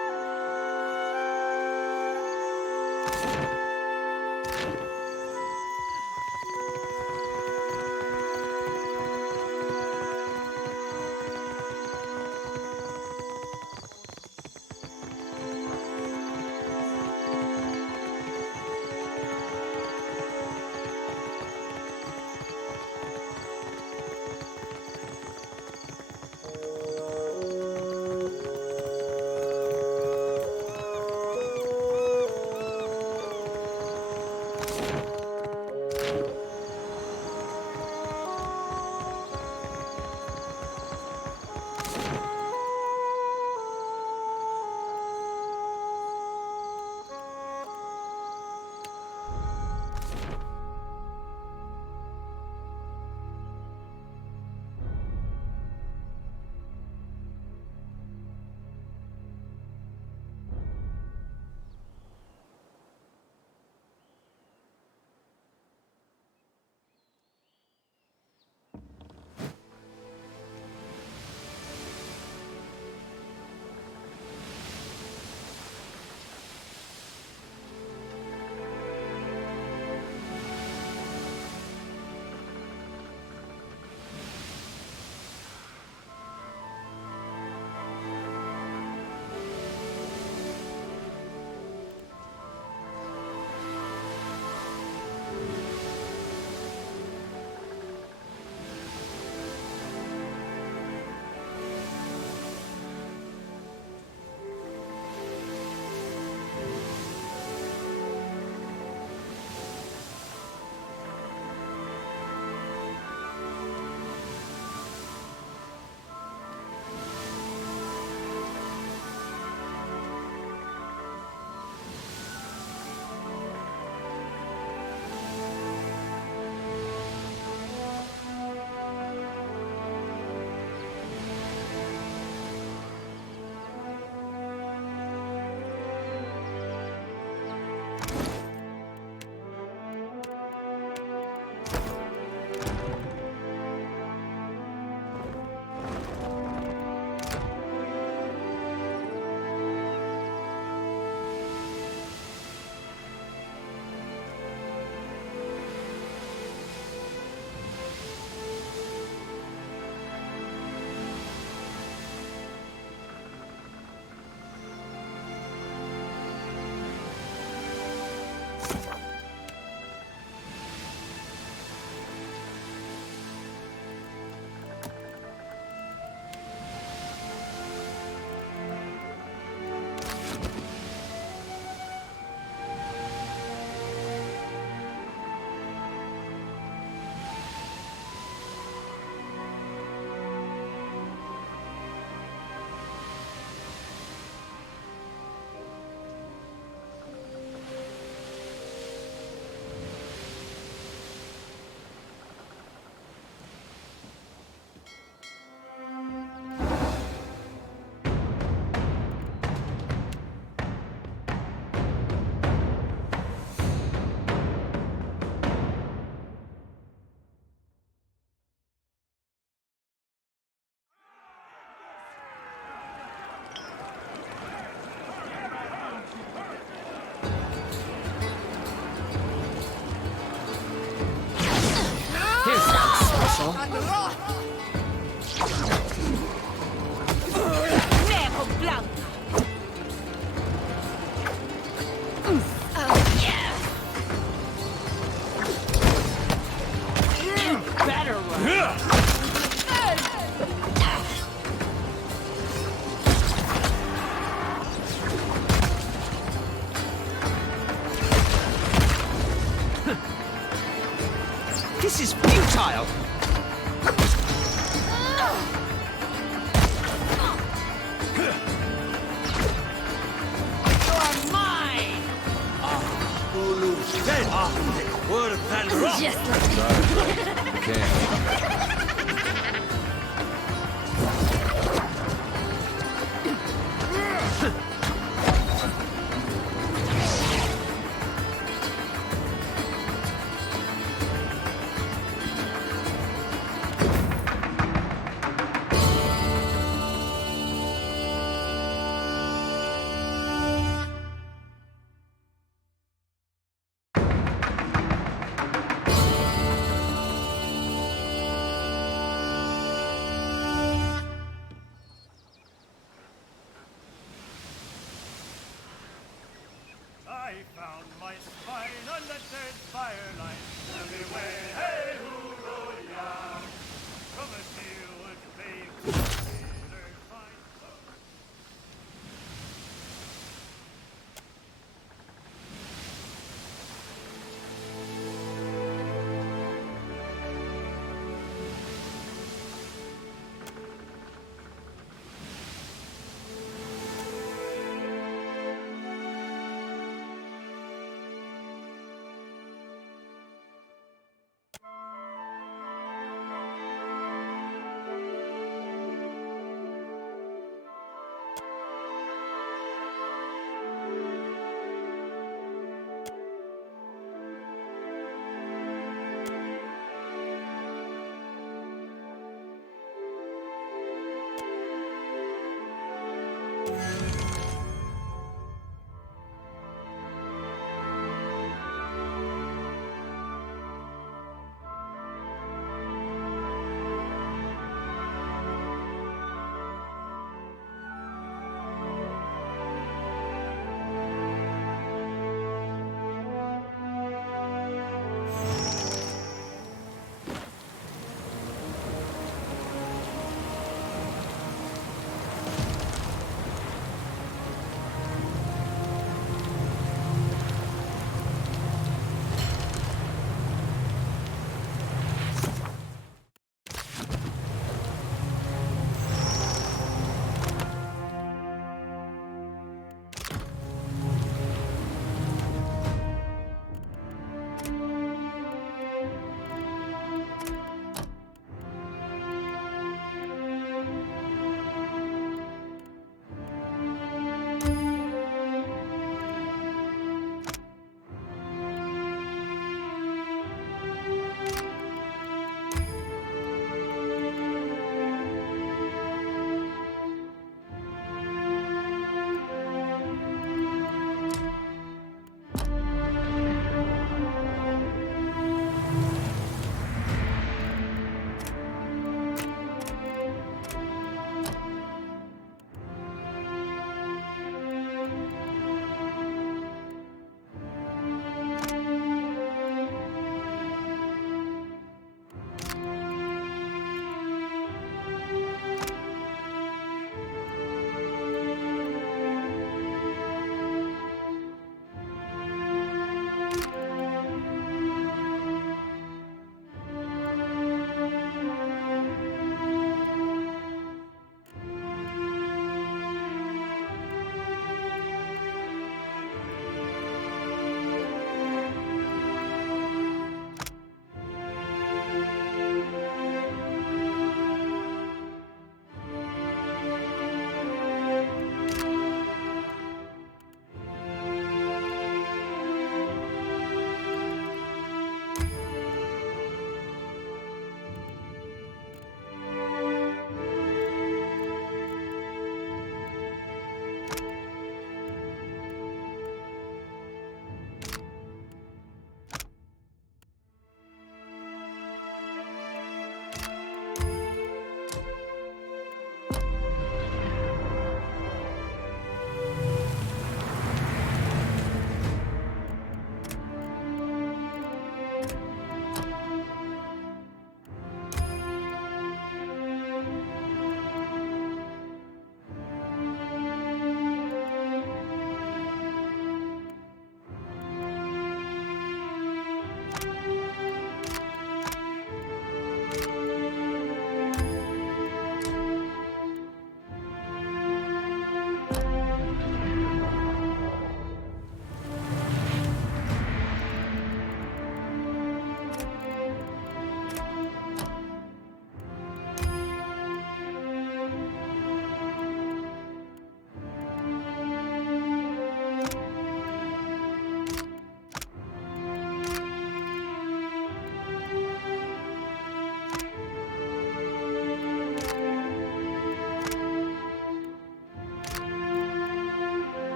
Just like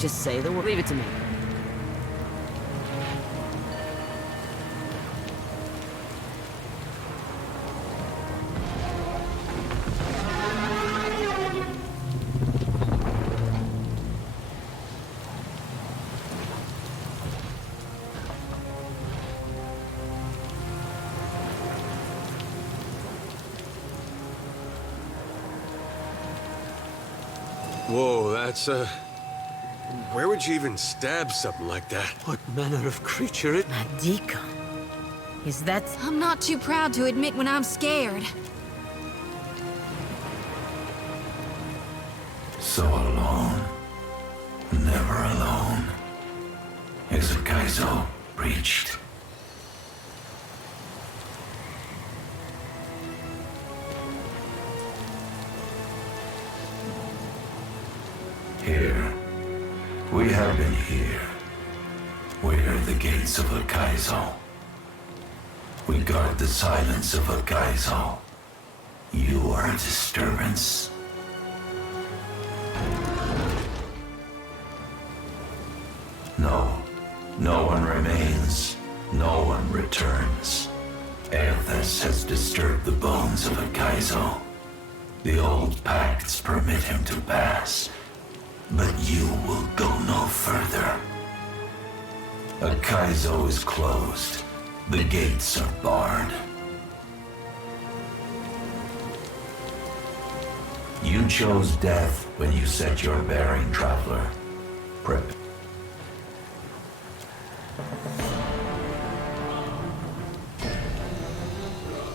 Just say the word. Leave it to me. Whoa, that's, where would you even stab something like that? What manner of creature it... Madika. Is that... I'm not too proud to admit when I'm scared. So alone. Never alone. Kaizo reached. Here. We have been here. We're the gates of Kaizo. We guard the silence of Kaizo. You are a disturbance. No one remains. No one returns. Aethys has disturbed the bones of Kaizo. The old pacts permit him to pass. But you will go no further. Kaizo is closed. The gates are barred. You chose death when you set your bearing, traveler. Prep.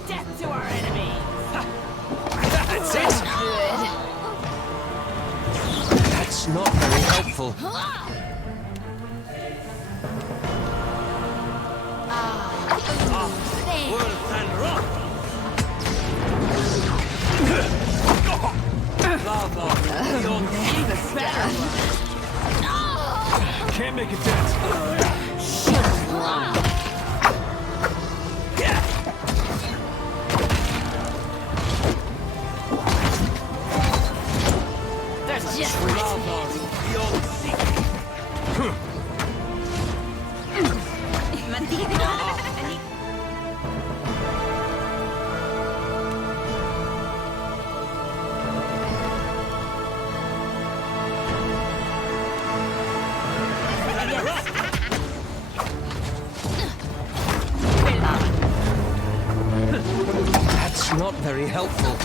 Death to our enemies! That's it! That's not very helpful. Worth and rock! Can't make a dent. There's just That's not very helpful.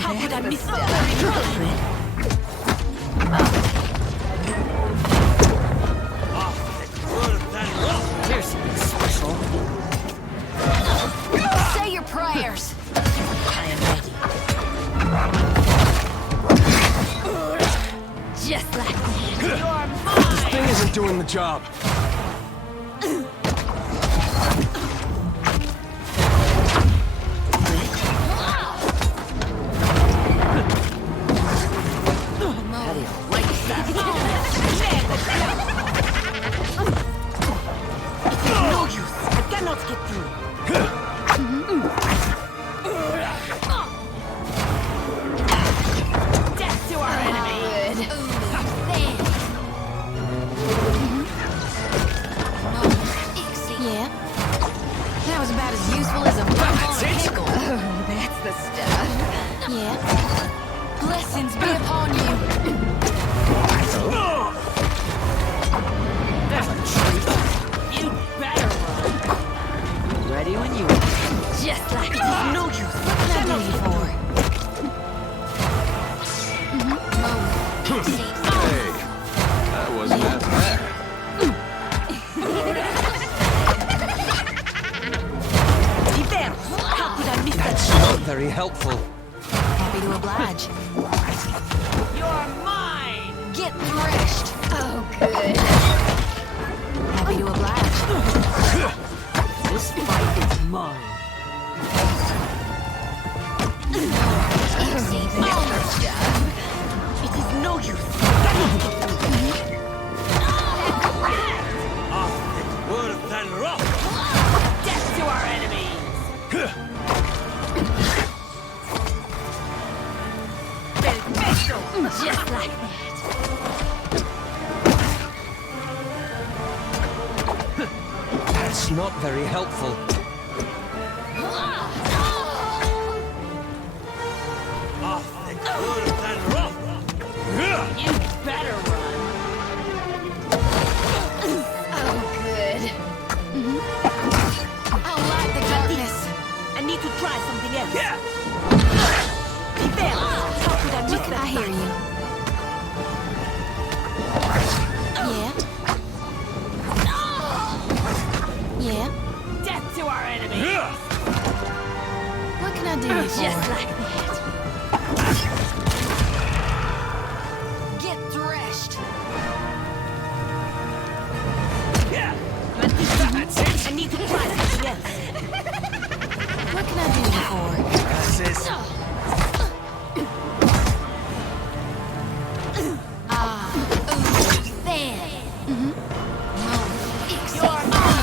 How could I miss that? Here's something special. Say your prayers. I am ready. Just like that. You're mine! This thing isn't doing the job. Very helpful. Happy to oblige. You're mine! Get threshed. Oh, good. Happy to oblige. This fight is mine. It is no use. Worth and rock! Death to our enemies! Just like That's not very helpful. You better run. Oh, good. I like the darkness. I need to try something else. Yeah. There. How could I miss Look, that? I hear you. Yeah? Yeah? Death to our enemies. What can I do you for? Just like that. Get threshed. Yeah. I need to try something else. What can I do you for? Assist.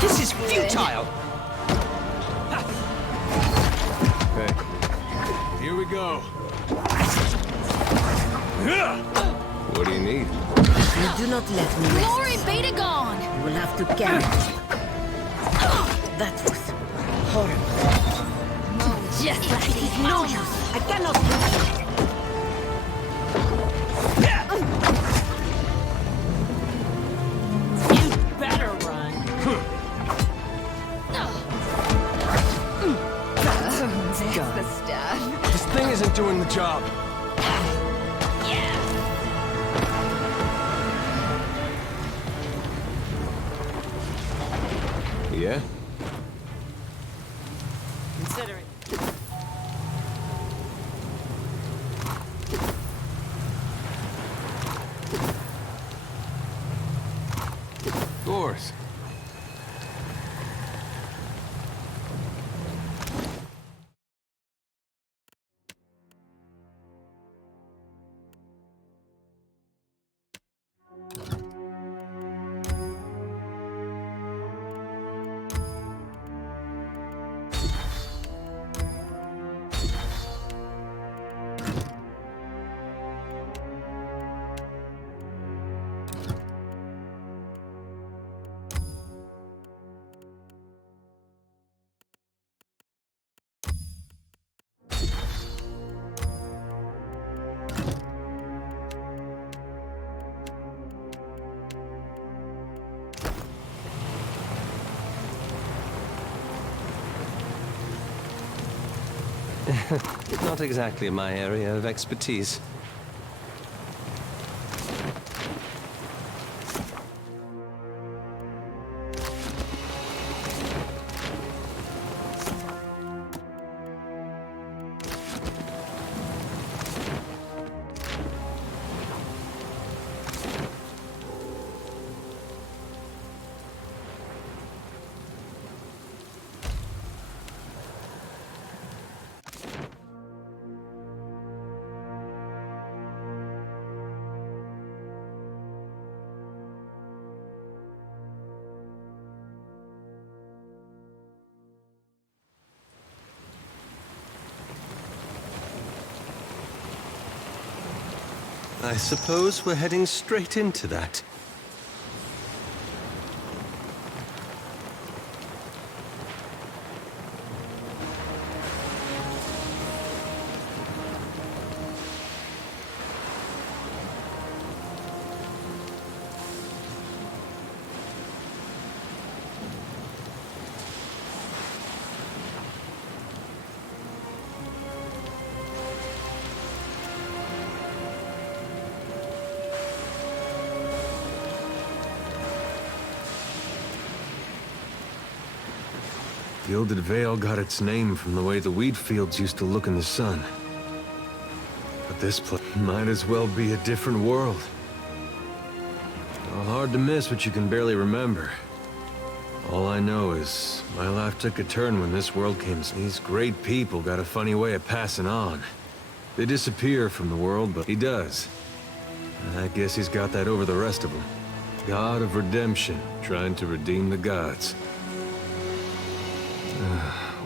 This is futile! Okay. Here we go. What do you need? You do not let me rest. Glory be to God! You will have to carry it. That was horrible. Just like it is no use. I cannot do it. You better run. That's the stuff. This thing isn't doing the job. Yeah? Consider it. Of course. Not exactly my area of expertise. I suppose we're heading straight into that. Gilded Vale got its name from the way the wheat fields used to look in the sun. But this place might as well be a different world. Well, hard to miss what you can barely remember. All I know is my life took a turn when this world came. These great people got a funny way of passing on. They disappear from the world, but he does. I guess he's got that over the rest of them. God of redemption, trying to redeem the gods.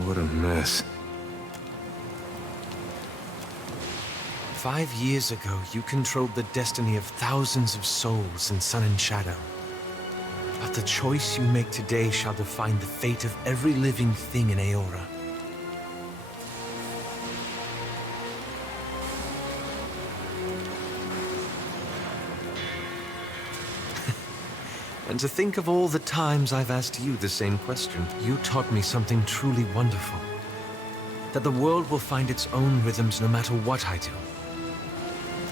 What a mess. 5 years ago, you controlled the destiny of thousands of souls in Sun and Shadow. But the choice you make today shall define the fate of every living thing in Aora. And to think of all the times I've asked you the same question, you taught me something truly wonderful. That the world will find its own rhythms no matter what I do.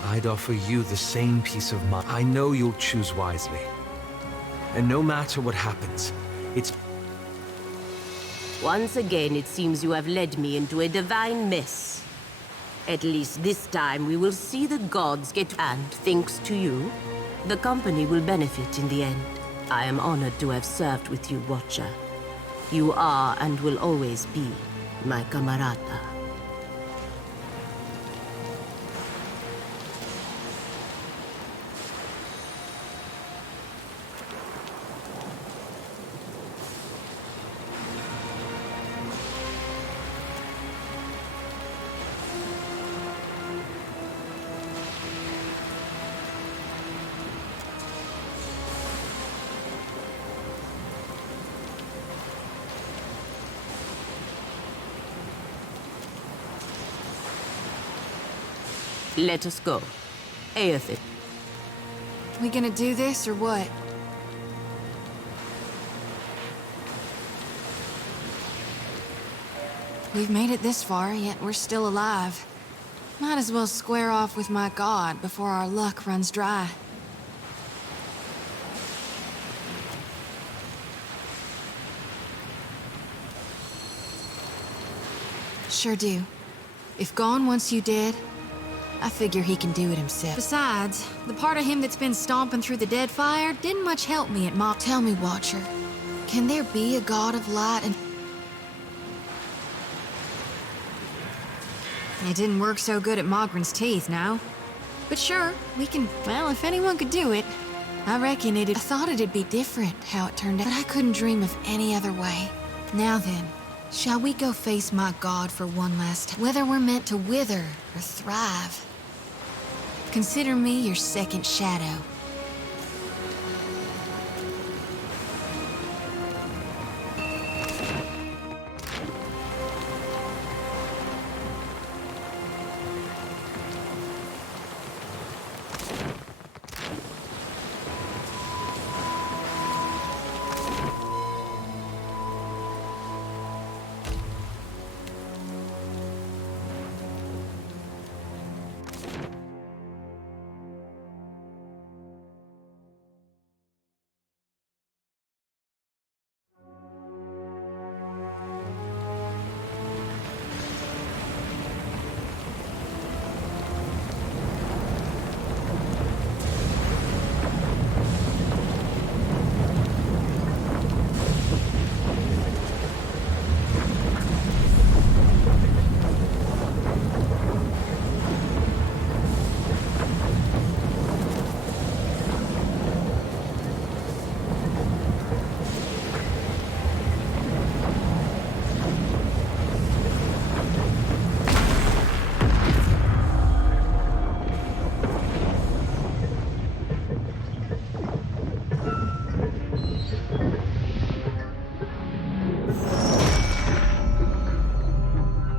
I'd offer you the same peace of mind. I know you'll choose wisely. And no matter what happens, it's... Once again, it seems you have led me into a divine mess. At least this time we will see the gods get... And thanks to you, the company will benefit in the end. I am honored to have served with you, Watcher. You are and will always be my camarada. Let us go. Aethys. We gonna do this or what? We've made it this far, yet we're still alive. Might as well square off with my god before our luck runs dry. Sure do. If Gon wants you dead, I figure he can do it himself. Besides, the part of him that's been stomping through the Deadfire didn't much help me at Mop. Tell me, Watcher, can there be a god of light and... It didn't work so good at Mogren's teeth, now. But sure, we can... Well, if anyone could do it, I reckon it'd... I thought it'd be different, how it turned out, but I couldn't dream of any other way. Now then, shall we go face my god for one last time? Whether we're meant to wither or thrive. Consider me your second shadow.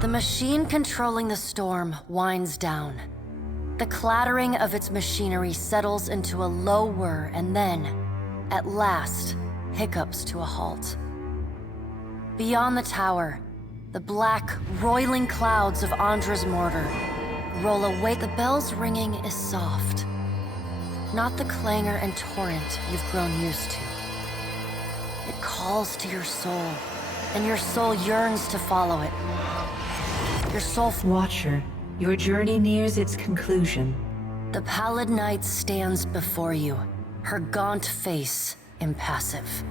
The machine controlling the storm winds down. The clattering of its machinery settles into a low whir and then, at last, hiccups to a halt. Beyond the tower, the black, roiling clouds of Andra's mortar roll away. The bell's ringing is soft, not the clangor and torrent you've grown used to. It calls to your soul, and your soul yearns to follow it. Your soul... Watcher, your journey nears its conclusion. The pallid night stands before you, her gaunt face impassive.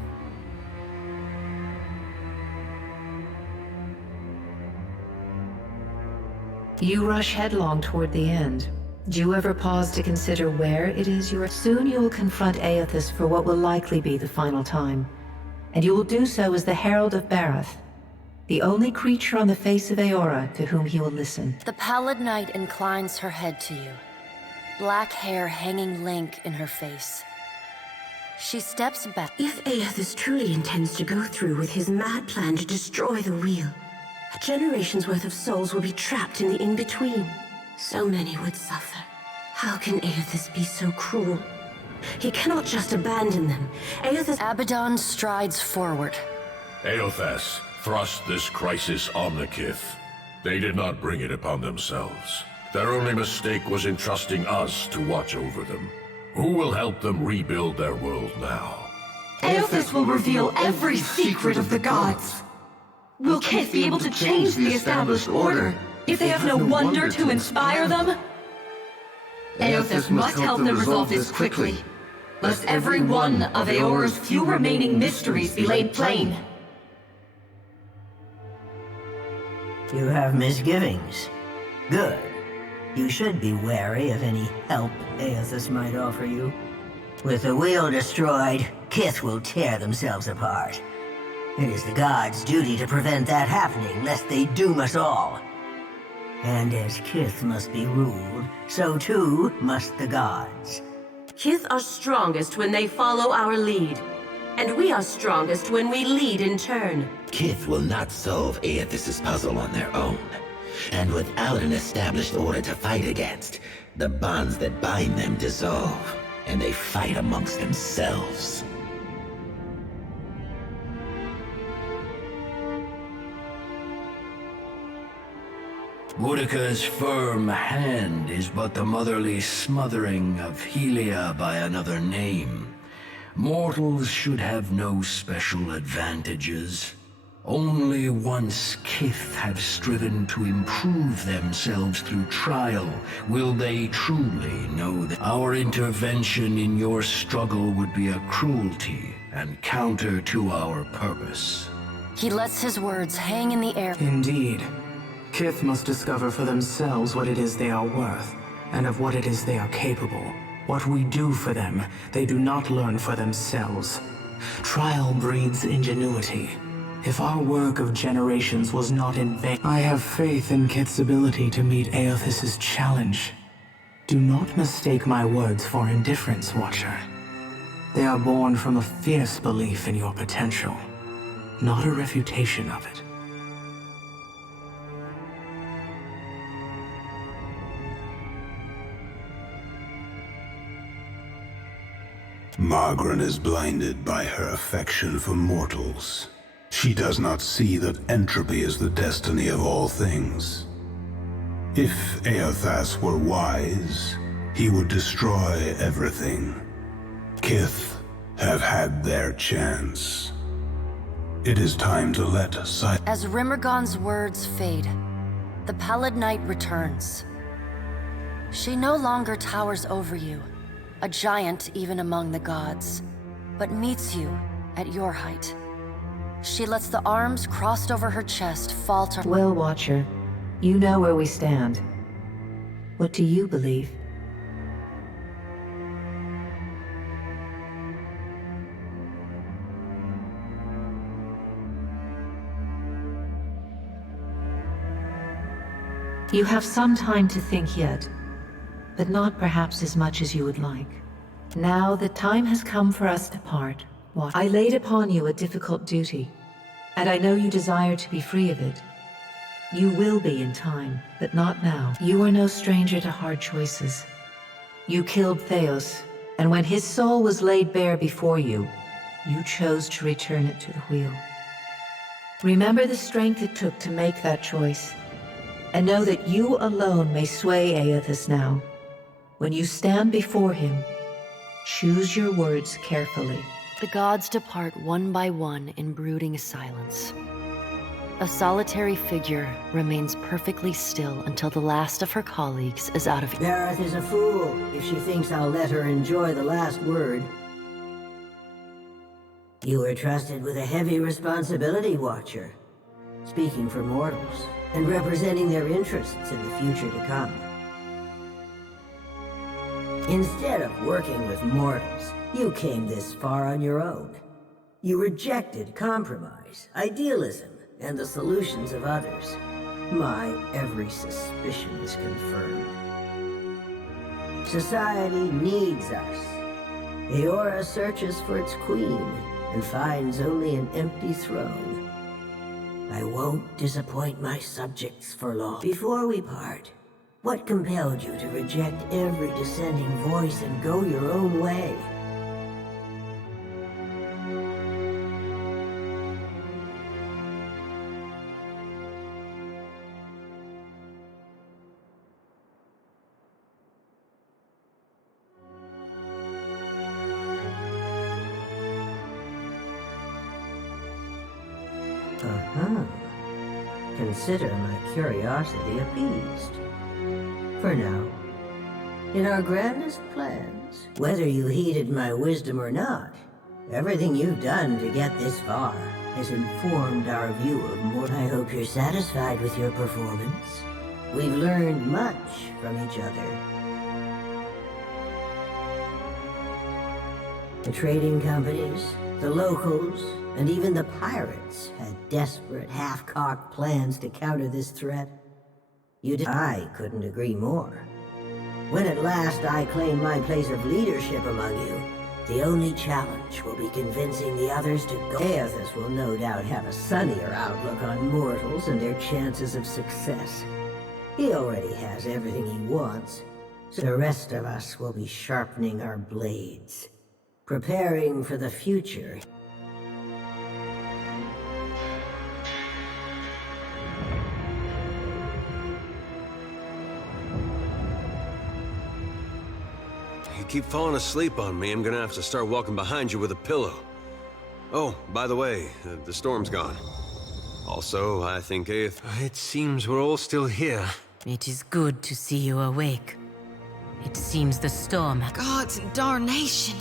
You rush headlong toward the end. Do you ever pause to consider where it is you are? Soon you will confront Aethys for what will likely be the final time. And you will do so as the Herald of Barath. The only creature on the face of Aora to whom he will listen. The pallid knight inclines her head to you, black hair hanging lank in her face. She steps back. If Aethys truly intends to go through with his mad plan to destroy the wheel, a generation's worth of souls will be trapped in the in-between. So many would suffer. How can Aethys be so cruel? He cannot just abandon them. Aethys... Abaddon strides forward. Aethys thrust this crisis on the Kith. They did not bring it upon themselves. Their only mistake was in trusting us to watch over them. Who will help them rebuild their world now? Aethys will reveal every secret of the gods. Will Kith be able to change the established order if they have no wonder to inspire them? Aethys must help them resolve this quickly, lest every one of Aora's few remaining mysteries be laid plain. You have misgivings. Good. You should be wary of any help Aethys might offer you. With the wheel destroyed, Kith will tear themselves apart. It is the gods' duty to prevent that happening, lest they doom us all. And as Kith must be ruled, so too must the gods. Kith are strongest when they follow our lead, and we are strongest when we lead in turn. Kith will not solve Aethys' puzzle on their own. And without an established order to fight against, the bonds that bind them dissolve, and they fight amongst themselves. Boudica's firm hand is but the motherly smothering of Helia by another name. Mortals should have no special advantages. Only once Kith have striven to improve themselves through trial will they truly know that our intervention in your struggle would be a cruelty and counter to our purpose. He lets his words hang in the air. Indeed. Kith must discover for themselves what it is they are worth, and of what it is they are capable. What we do for them, they do not learn for themselves. Trial breeds ingenuity. If our work of generations was not in vain, I have faith in Kith's ability to meet Aethys' challenge. Do not mistake my words for indifference, Watcher. They are born from a fierce belief in your potential, not a refutation of it. Margaret is blinded by her affection for mortals. She does not see that entropy is the destiny of all things. If Aethys were wise, he would destroy everything. Kith have had their chance. It is time to let As Rimmergon's words fade, the Pallid Knight returns. She no longer towers over you, a giant even among the gods, but meets you at your height. She lets the arms crossed over her chest fall to... Well, Watcher, you know where we stand. What do you believe? You have some time to think yet, but not perhaps as much as you would like. Now the time has come for us to part. I laid upon you a difficult duty, and I know you desire to be free of it. You will be in time, but not now. You are no stranger to hard choices. You killed Theos, and when his soul was laid bare before you, you chose to return it to the wheel. Remember the strength it took to make that choice, and know that you alone may sway Aethys now. When you stand before him, choose your words carefully. The gods depart one by one in brooding silence. A solitary figure remains perfectly still until the last of her colleagues is out of... Dareth is a fool if she thinks I'll let her enjoy the last word. You were trusted with a heavy responsibility, Watcher. Speaking for mortals, and representing their interests in the future to come. Instead of working with mortals, you came this far on your own. You rejected compromise, idealism, and the solutions of others. My every suspicion is confirmed. Society needs us. Eora searches for its queen and finds only an empty throne. I won't disappoint my subjects for long. Before we part, what compelled you to reject every dissenting voice and go your own way? Consider my curiosity appeased. For now. In our grandest plans, whether you heeded my wisdom or not, everything you've done to get this far has informed our view of more. I hope you're satisfied with your performance. We've learned much from each other. The trading companies, the locals, and even the pirates had desperate, half-cocked plans to counter this threat. I couldn't agree more. When at last I claim my place of leadership among you, the only challenge will be convincing the others to go. Aethys will no doubt have a sunnier outlook on mortals and their chances of success. He already has everything he wants, so the rest of us will be sharpening our blades, preparing for the future. You keep falling asleep on me, I'm gonna have to start walking behind you with a pillow. Oh, by the way, the storm's gone. Also, I think Aethys... It seems we're all still here. It is good to see you awake. It seems the storm... Gods and darnation!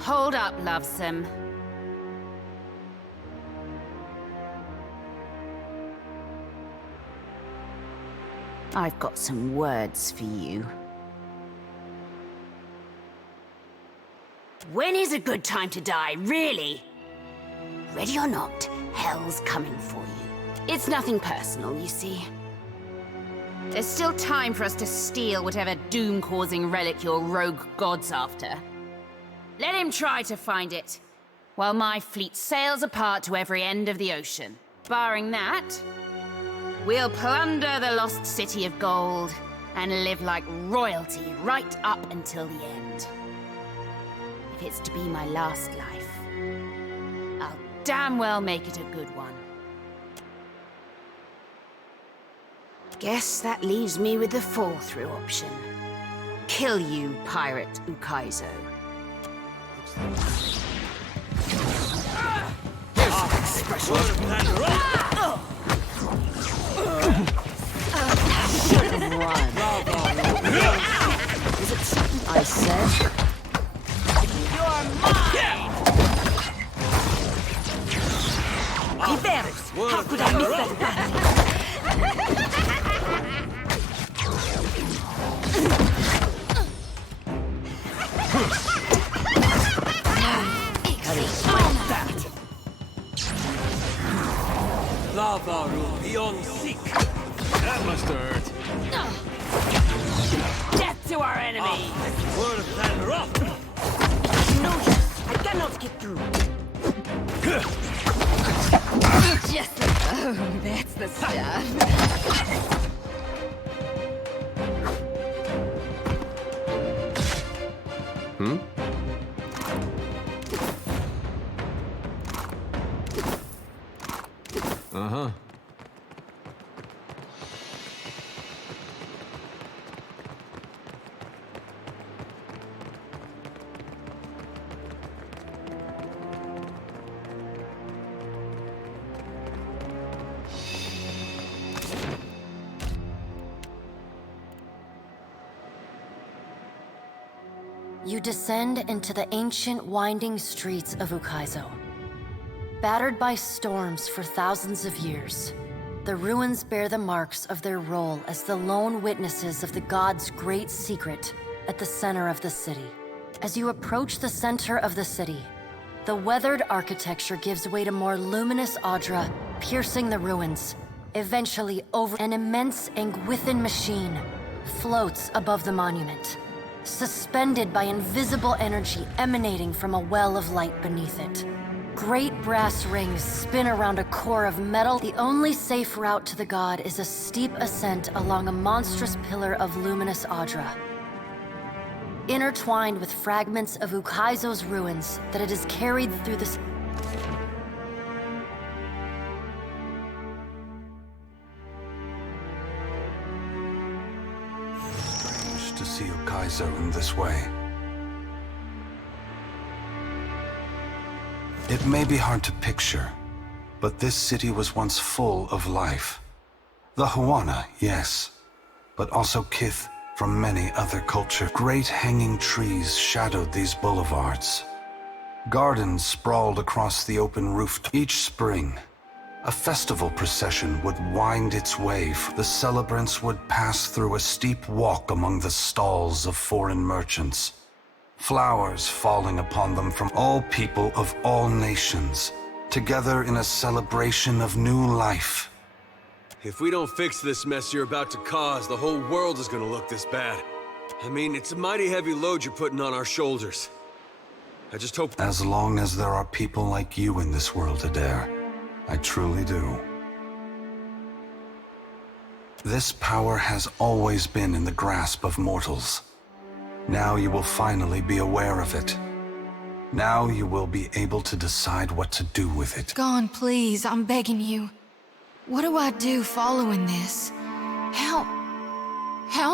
Hold up, lovesome. I've got some words for you. When is a good time to die, really? Ready or not, hell's coming for you. It's nothing personal, you see. There's still time for us to steal whatever doom-causing relic your rogue god's after. Let him try to find it, while my fleet sails apart to every end of the ocean. Barring that, we'll plunder the lost city of gold and live like royalty right up until the end. If it's to be my last life, I'll damn well make it a good one. Guess that leaves me with the fall-through option. Kill you, pirate Ukaizo. Should have run. Is it something I said? You're mine! Reverse! How could I miss that battle? Lava room beyond sick. That must hurt. Death to our enemy! Worse than rough. No use. I cannot get through. Just oh, that's the stuff. You descend into the ancient winding streets of Ukaizo. Battered by storms for thousands of years, the ruins bear the marks of their role as the lone witnesses of the gods' great secret at the center of the city. As you approach the center of the city, the weathered architecture gives way to more luminous Audra, piercing the ruins. Eventually, over an immense Angwithan machine floats above the monument, suspended by invisible energy emanating from a well of light beneath it. Great brass rings spin around a core of metal. The only safe route to the god is a steep ascent along a monstrous pillar of luminous Audra, intertwined with fragments of Ukaizo's ruins that it is carried through the... Strange to see Ukaizo in this way. It may be hard to picture, but this city was once full of life. The Huana, yes, but also Kith from many other cultures. Great hanging trees shadowed these boulevards. Gardens sprawled across the open roof. Each spring, a festival procession would wind its way. The celebrants would pass through a steep walk among the stalls of foreign merchants, flowers falling upon them from all people of all nations, together in a celebration of new life. If we don't fix this mess you're about to cause, the whole world is gonna look this bad. I mean, it's a mighty heavy load you're putting on our shoulders. I just hope... As long as there are people like you in this world, Adair, I truly do. This power has always been in the grasp of mortals. Now you will finally be aware of it. Now you will be able to decide what to do with it. Gone, please, I'm begging you. What do I do following this? How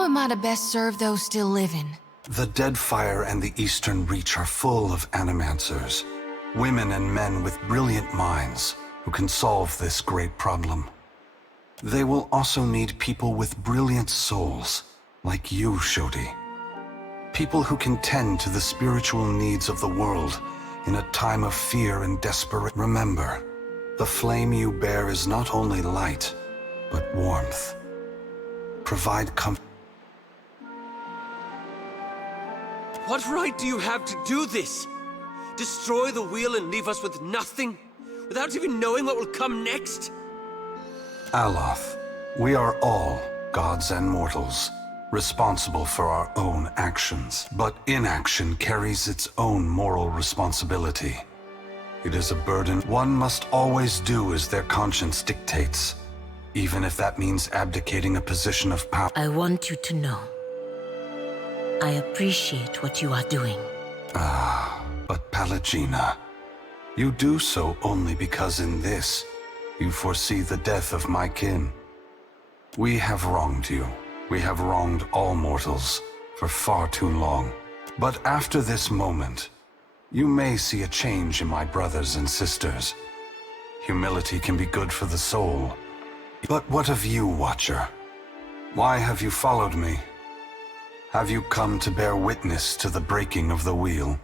am I to best serve those still living? The Deadfire and the Eastern Reach are full of animancers, women and men with brilliant minds who can solve this great problem. They will also need people with brilliant souls, like you, Shodi. People who can tend to the spiritual needs of the world in a time of fear and desperate. Remember, the flame you bear is not only light, but warmth. Provide comfort. What right do you have to do this? Destroy the wheel and leave us with nothing? Without even knowing what will come next? Aloth, we are all gods and mortals, responsible for our own actions. But inaction carries its own moral responsibility. It is a burden one must always do as their conscience dictates, even if that means abdicating a position of power. I want you to know, I appreciate what you are doing. But Pallegina, you do so only because in this, you foresee the death of my kin. We have wronged you. We have wronged all mortals for far too long. But after this moment, you may see a change in my brothers and sisters. Humility can be good for the soul. But what of you, Watcher? Why have you followed me? Have you come to bear witness to the breaking of the wheel?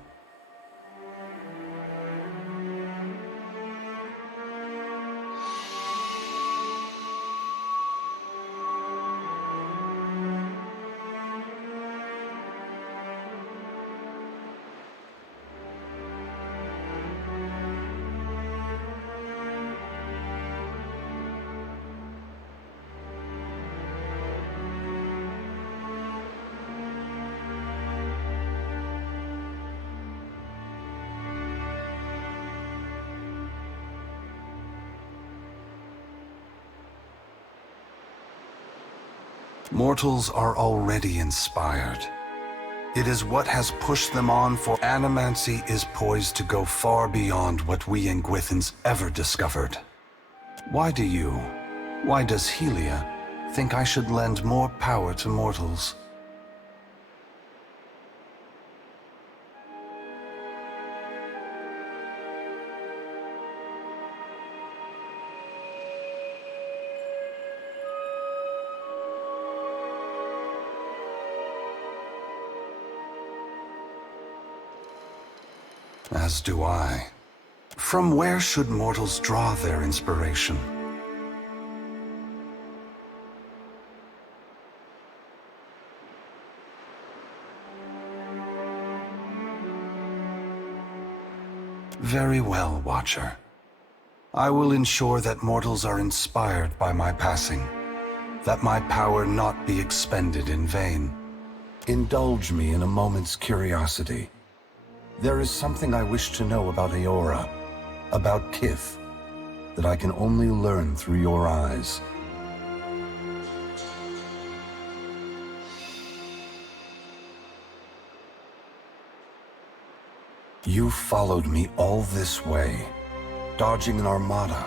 Mortals are already inspired. It is what has pushed them on, for animancy is poised to go far beyond what we Angwithans ever discovered. Why does Helia think I should lend more power to mortals? As do I. From where should mortals draw their inspiration? Very well, Watcher. I will ensure that mortals are inspired by my passing, that my power not be expended in vain. Indulge me in a moment's curiosity. There is something I wish to know about Eora, about Kith, that I can only learn through your eyes. You followed me all this way, dodging an armada,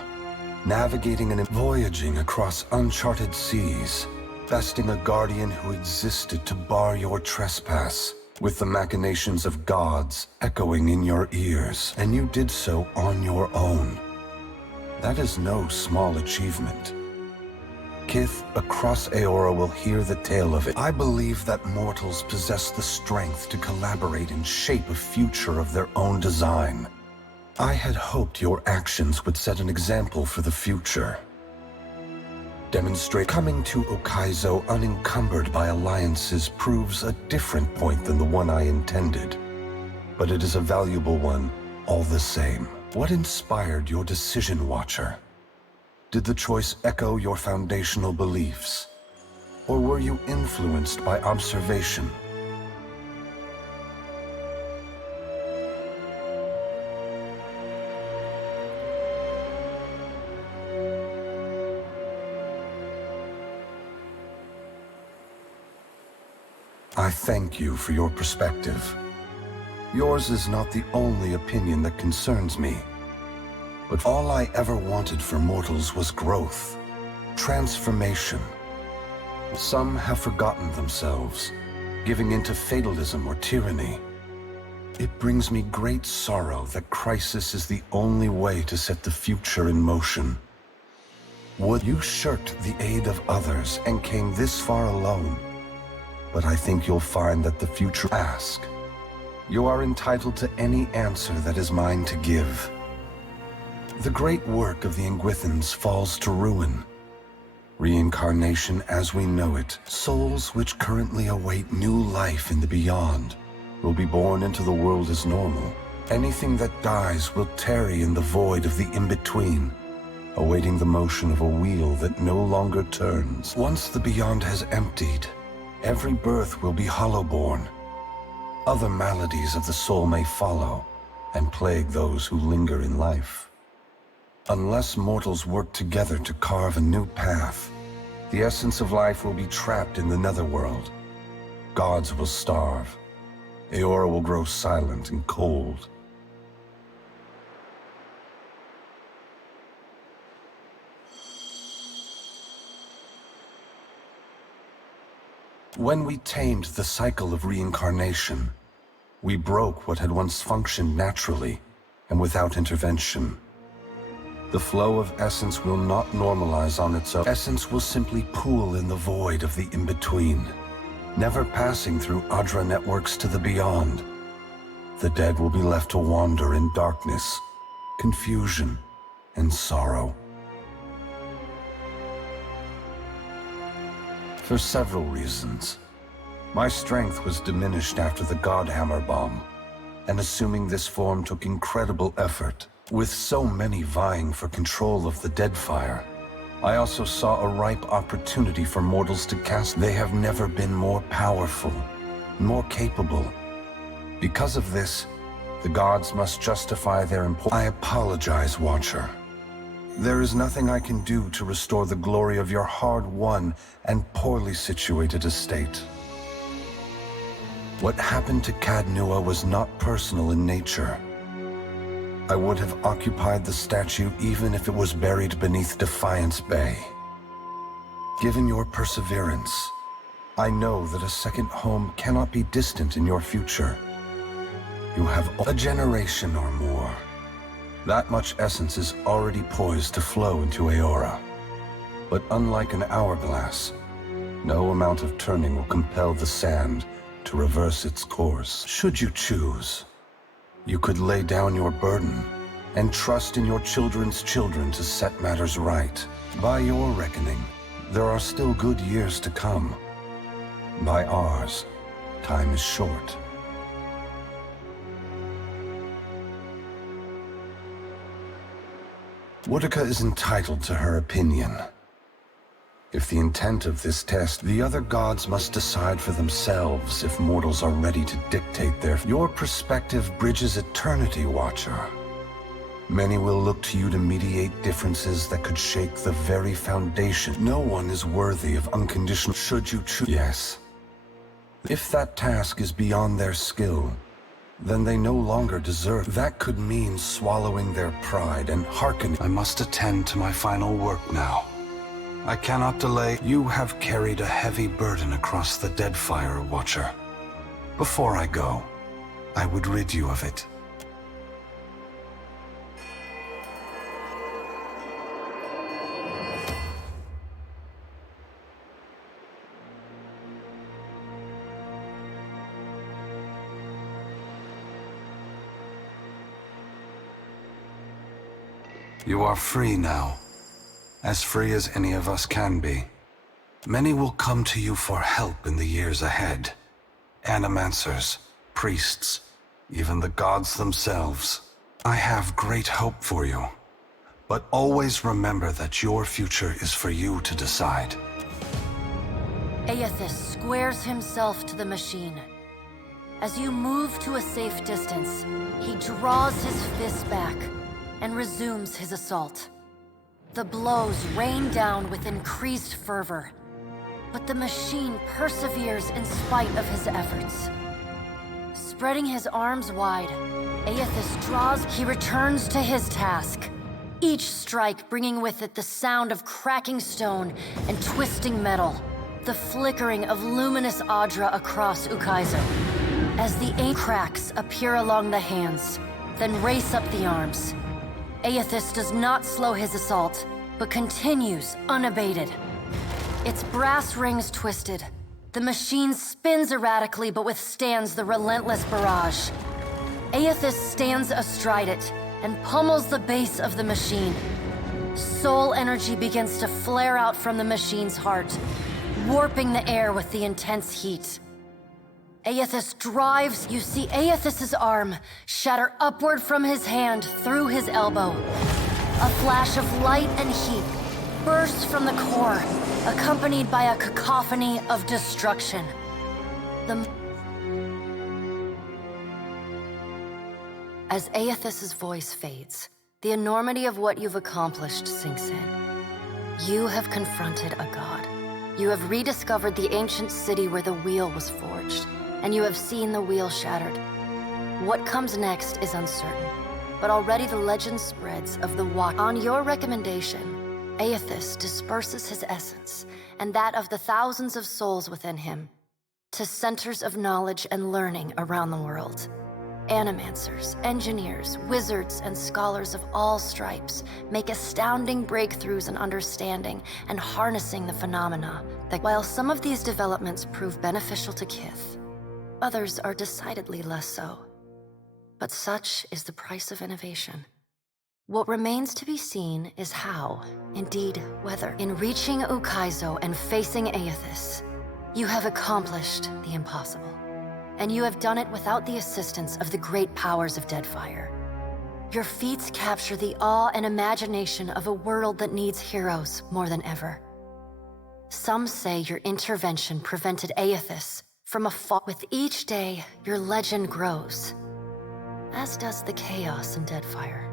navigating and voyaging across uncharted seas, besting a guardian who existed to bar your trespass, with the machinations of gods echoing in your ears, and you did so on your own. That is no small achievement. Kith across Eora will hear the tale of it. I believe that mortals possess the strength to collaborate and shape a future of their own design. I had hoped your actions would set an example for the future. Demonstrate coming to Okaizo unencumbered by alliances proves a different point than the one I intended. But it is a valuable one, all the same. What inspired your decision, Watcher? Did the choice echo your foundational beliefs? Or were you influenced by observation? I thank you for your perspective. Yours is not the only opinion that concerns me. But all I ever wanted for mortals was growth, transformation. Some have forgotten themselves, giving into fatalism or tyranny. It brings me great sorrow that crisis is the only way to set the future in motion. Would you shirked the aid of others and came this far alone? But I think you'll find that the future ask. You are entitled to any answer that is mine to give. The great work of the Ingwithans falls to ruin. Reincarnation as we know it, souls which currently await new life in the beyond, will be born into the world as normal. Anything that dies will tarry in the void of the in-between, awaiting the motion of a wheel that no longer turns. Once the beyond has emptied, every birth will be hollow-born. Other maladies of the soul may follow, and plague those who linger in life. Unless mortals work together to carve a new path, the essence of life will be trapped in the netherworld. Gods will starve. Eora will grow silent and cold. When we tamed the cycle of reincarnation, we broke what had once functioned naturally and without intervention. The flow of essence will not normalize on its own. Essence will simply pool in the void of the in-between, never passing through Adra networks to the beyond. The dead will be left to wander in darkness, confusion, and sorrow. For several reasons. My strength was diminished after the Godhammer bomb, and assuming this form took incredible effort. With so many vying for control of the Deadfire, I also saw a ripe opportunity for mortals to cast. They have never been more powerful, more capable. Because of this, the gods must justify their importance. I apologize, Watcher. There is nothing I can do to restore the glory of your hard-won and poorly situated estate. What happened to Cadnua was not personal in nature. I would have occupied the statue even if it was buried beneath Defiance Bay. Given your perseverance, I know that a second home cannot be distant in your future. You have a generation or more. That much essence is already poised to flow into Eora. But unlike an hourglass, no amount of turning will compel the sand to reverse its course. Should you choose, You could lay down your burden and trust in your children's children to set matters right. By your reckoning, there are still good years to come. By ours, time is short. Woodica is entitled to her opinion. If the intent of this test, the other gods must decide for themselves if mortals are ready to dictate their... Your perspective bridges eternity, Watcher. Many will look to you to mediate differences that could shake the very foundation. No one is worthy of unconditional... Should you choose... Yes. If that task is beyond their skill, then they no longer deserve... That could mean swallowing their pride and hearkening... I must attend to my final work now. I cannot delay. You have carried a heavy burden across the Deadfire, Watcher. Before I go, I would rid you of it. You are free now. As free as any of us can be. Many will come to you for help in the years ahead. Animancers, priests, even the gods themselves. I have great hope for you. But always remember that your future is for you to decide. Aethys squares himself to the machine. As you move to a safe distance, he draws his fist back and resumes his assault. The blows rain down with increased fervor, but the machine perseveres in spite of his efforts. Spreading his arms wide, Aethys draws. He returns to his task, each strike bringing with it the sound of cracking stone and twisting metal, the flickering of luminous Adra across Ukaizo. As the ink cracks appear along the hands, then race up the arms. Aethys does not slow his assault, but continues unabated. Its brass rings twisted. The machine spins erratically but withstands the relentless barrage. Aethys stands astride it and pummels the base of the machine. Soul energy begins to flare out from the machine's heart, warping the air with the intense heat. Aethys drives. You see Aethys' arm shatter upward from his hand through his elbow. A flash of light and heat bursts from the core, accompanied by a cacophony of destruction. As Aethys' voice fades, the enormity of what you've accomplished sinks in. You have confronted a god. You have rediscovered the ancient city where the wheel was forged, and you have seen the wheel shattered. What comes next is uncertain, but already the legend spreads of the Watch. On your recommendation, Aethys disperses his essence, and that of the thousands of souls within him, to centers of knowledge and learning around the world. Animancers, engineers, wizards, and scholars of all stripes make astounding breakthroughs in understanding and harnessing the phenomena that, while some of these developments prove beneficial to Kith, others are decidedly less so. But such is the price of innovation. What remains to be seen is how, indeed whether, in reaching Ukaizo and facing Aethys, you have accomplished the impossible. And you have done it without the assistance of the great powers of Deadfire. Your feats capture the awe and imagination of a world that needs heroes more than ever. Some say your intervention prevented Aethys from a fall. With each day, your legend grows, as does the chaos in Deadfire.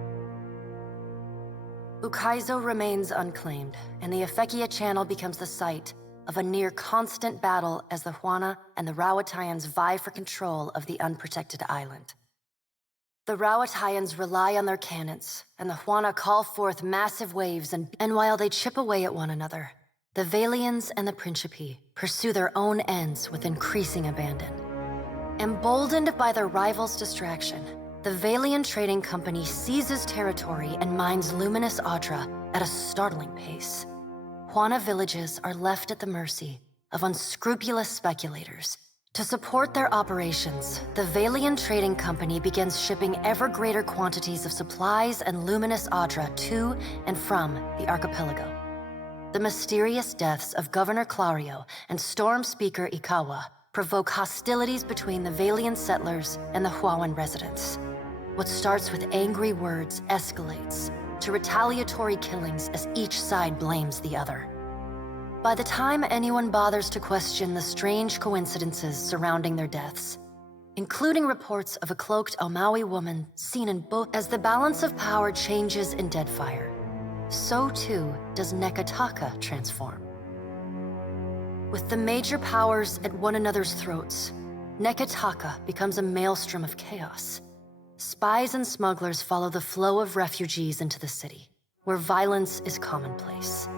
Ukaizo remains unclaimed, and the Efekia Channel becomes the site of a near-constant battle as the Huana and the Rawatayans vie for control of the unprotected island. The Rawatayans rely on their cannons, and the Huana call forth massive waves, and while they chip away at one another, the Valians and the Principi pursue their own ends with increasing abandon. Emboldened by their rivals' distraction, the Valian Trading Company seizes territory and mines luminous Adra at a startling pace. Huana villages are left at the mercy of unscrupulous speculators, To support their operations, the Valian Trading Company begins shipping ever greater quantities of supplies and luminous Adra to and from the archipelago. The mysterious deaths of Governor Clario and Storm Speaker Ikawa provoke hostilities between the Valian settlers and the Huawan residents. What starts with angry words escalates to retaliatory killings as each side blames the other. By the time anyone bothers to question the strange coincidences surrounding their deaths, including reports of a cloaked Omawi woman seen in both, as the balance of power changes in Deadfire, so too does Nekataka transform. With the major powers at one another's throats, Nekataka becomes a maelstrom of chaos. Spies and smugglers follow the flow of refugees into the city, where violence is commonplace.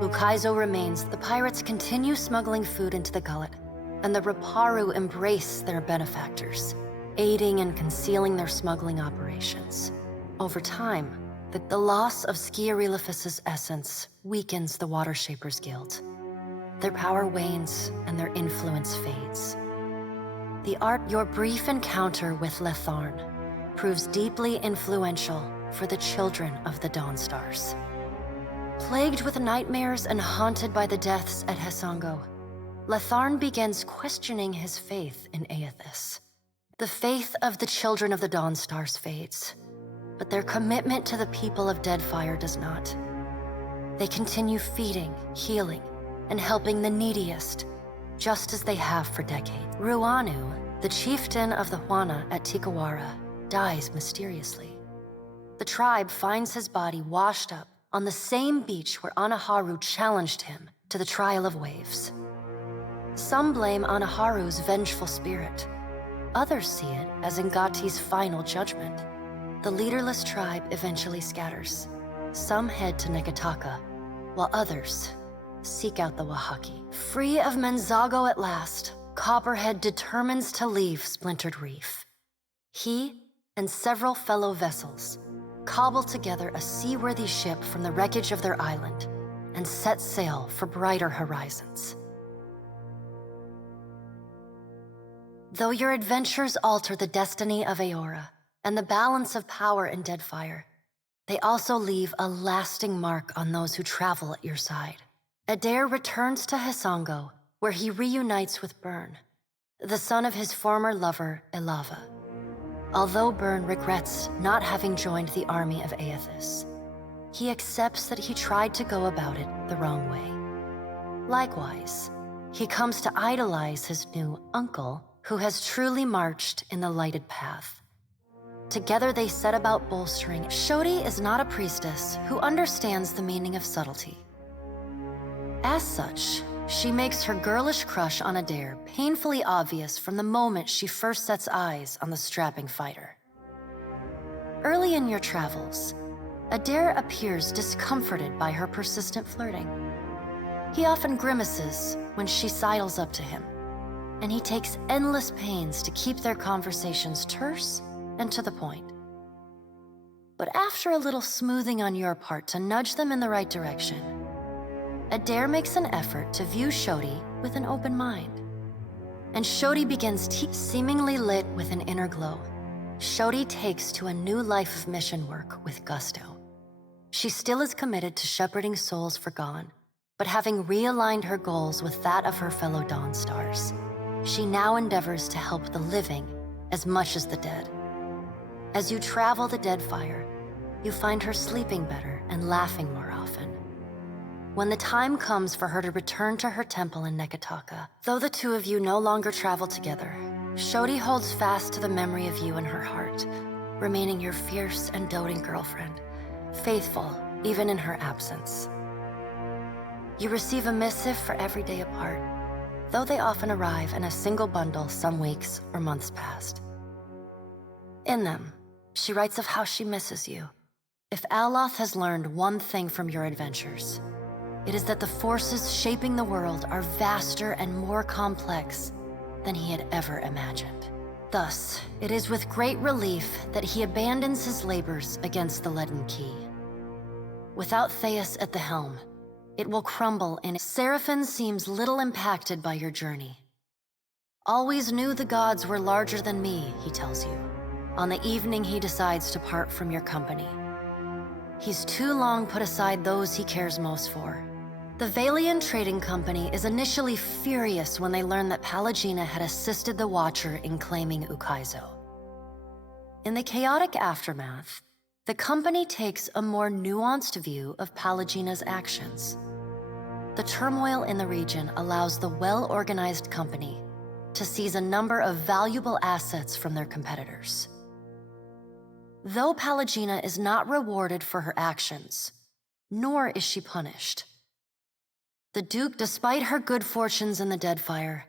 Ukaizo remains, the pirates continue smuggling food into the gullet, and the Raparu embrace their benefactors, aiding and concealing their smuggling operations. Over time, the loss of Skiarilifus's essence weakens the Water Shapers Guild. Their power wanes and their influence fades. Your brief encounter with Letharn proves deeply influential for the children of the Dawnstars. Plagued with nightmares and haunted by the deaths at Hesango, Letharn begins questioning his faith in Aethys. The faith of the children of the Dawnstars fades, but their commitment to the people of Deadfire does not. They continue feeding, healing, and helping the neediest, just as they have for decades. Ruanu, the chieftain of the Huana at Tikawara, dies mysteriously. The tribe finds his body washed up on the same beach where Anaharu challenged him to the trial of waves. Some blame Anaharu's vengeful spirit. Others see it as Ngati's final judgment. The leaderless tribe eventually scatters. Some head to Nekataka, while others seek out the Wahaki. Free of Menzago at last, Copperhead determines to leave Splintered Reef. He and several fellow vessels cobble together a seaworthy ship from the wreckage of their island and set sail for brighter horizons. Though your adventures alter the destiny of Aora and the balance of power in Deadfire, they also leave a lasting mark on those who travel at your side. Adair returns to Hesango, where he reunites with Byrne, the son of his former lover, Elava. Although Byrne regrets not having joined the army of Aethys, he accepts that he tried to go about it the wrong way. Likewise, he comes to idolize his new uncle, who has truly marched in the lighted path. Together they set about bolstering. Shodi is not a priestess who understands the meaning of subtlety. As such, she makes her girlish crush on Adair painfully obvious from the moment she first sets eyes on the strapping fighter. Early in your travels, Adair appears discomforted by her persistent flirting. He often grimaces when she sidles up to him, and he takes endless pains to keep their conversations terse and to the point. But after a little smoothing on your part to nudge them in the right direction, Adair makes an effort to view Shodi with an open mind. And Shodi begins seemingly lit with an inner glow. Shodi takes to a new life of mission work with gusto. She still is committed to shepherding souls forgone, but having realigned her goals with that of her fellow Dawnstars, she now endeavors to help the living as much as the dead. As you travel the Deadfire, you find her sleeping better and laughing more often. When the time comes for her to return to her temple in Nekataka, though the two of you no longer travel together, Shodi holds fast to the memory of you in her heart, remaining your fierce and doting girlfriend, faithful even in her absence. You receive a missive for every day apart, though they often arrive in a single bundle some weeks or months past. In them, she writes of how she misses you. If Aloth has learned one thing from your adventures, it is that the forces shaping the world are vaster and more complex than he had ever imagined. Thus, it is with great relief that he abandons his labors against the Leaden Key. Without Theus at the helm, it will crumble in. Seraphin seems little impacted by your journey. Always knew the gods were larger than me, he tells you, on the evening he decides to part from your company. He's too long put aside those he cares most for. The Valian Trading Company is initially furious when they learn that Pallegina had assisted the Watcher in claiming Ukaizo. In the chaotic aftermath, the company takes a more nuanced view of Pallegina's actions. The turmoil in the region allows the well-organized company to seize a number of valuable assets from their competitors. Though Pallegina is not rewarded for her actions, nor is she punished. The Duke, despite her good fortunes in the Deadfire,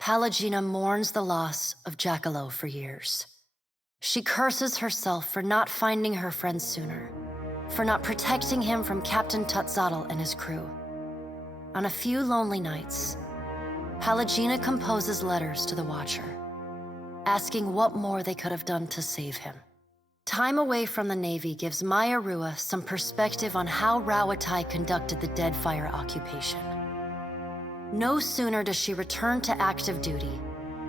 Pallegina mourns the loss of Jackalow for years. She curses herself for not finding her friend sooner, for not protecting him from Captain Tutzadl and his crew. On a few lonely nights, Pallegina composes letters to the Watcher, asking what more they could have done to save him. Time away from the Navy gives Maya Rua some perspective on how Rawatai conducted the Deadfire occupation. No sooner does she return to active duty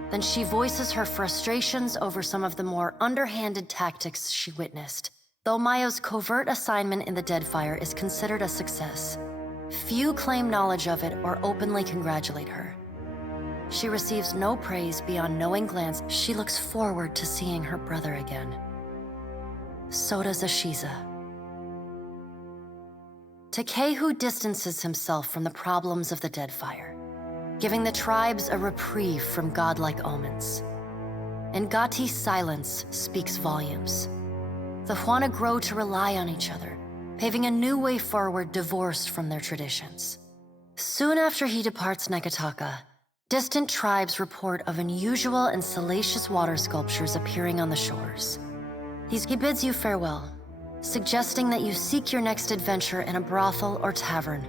than she voices her frustrations over some of the more underhanded tactics she witnessed. Though Maya's covert assignment in the Deadfire is considered a success, few claim knowledge of it or openly congratulate her. She receives no praise beyond knowing glance. She looks forward to seeing her brother again. So does Ashiza. Takehu distances himself from the problems of the Deadfire, giving the tribes a reprieve from godlike omens. And Gati's silence speaks volumes. The Huana grow to rely on each other, paving a new way forward divorced from their traditions. Soon after he departs Nekataka, distant tribes report of unusual and salacious water sculptures appearing on the shores. He bids you farewell, suggesting that you seek your next adventure in a brothel or tavern,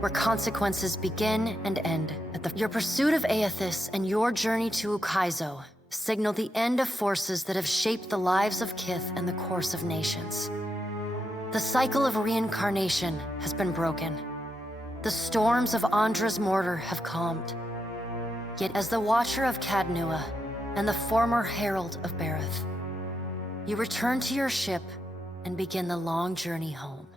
where consequences begin and end at your pursuit of Aethys and your journey to Ukaizo signal the end of forces that have shaped the lives of Kith and the course of nations. The cycle of reincarnation has been broken. The storms of Andra's mortar have calmed. Yet as the Watcher of Cadnua and the former Herald of Bareth, you return to your ship and begin the long journey home.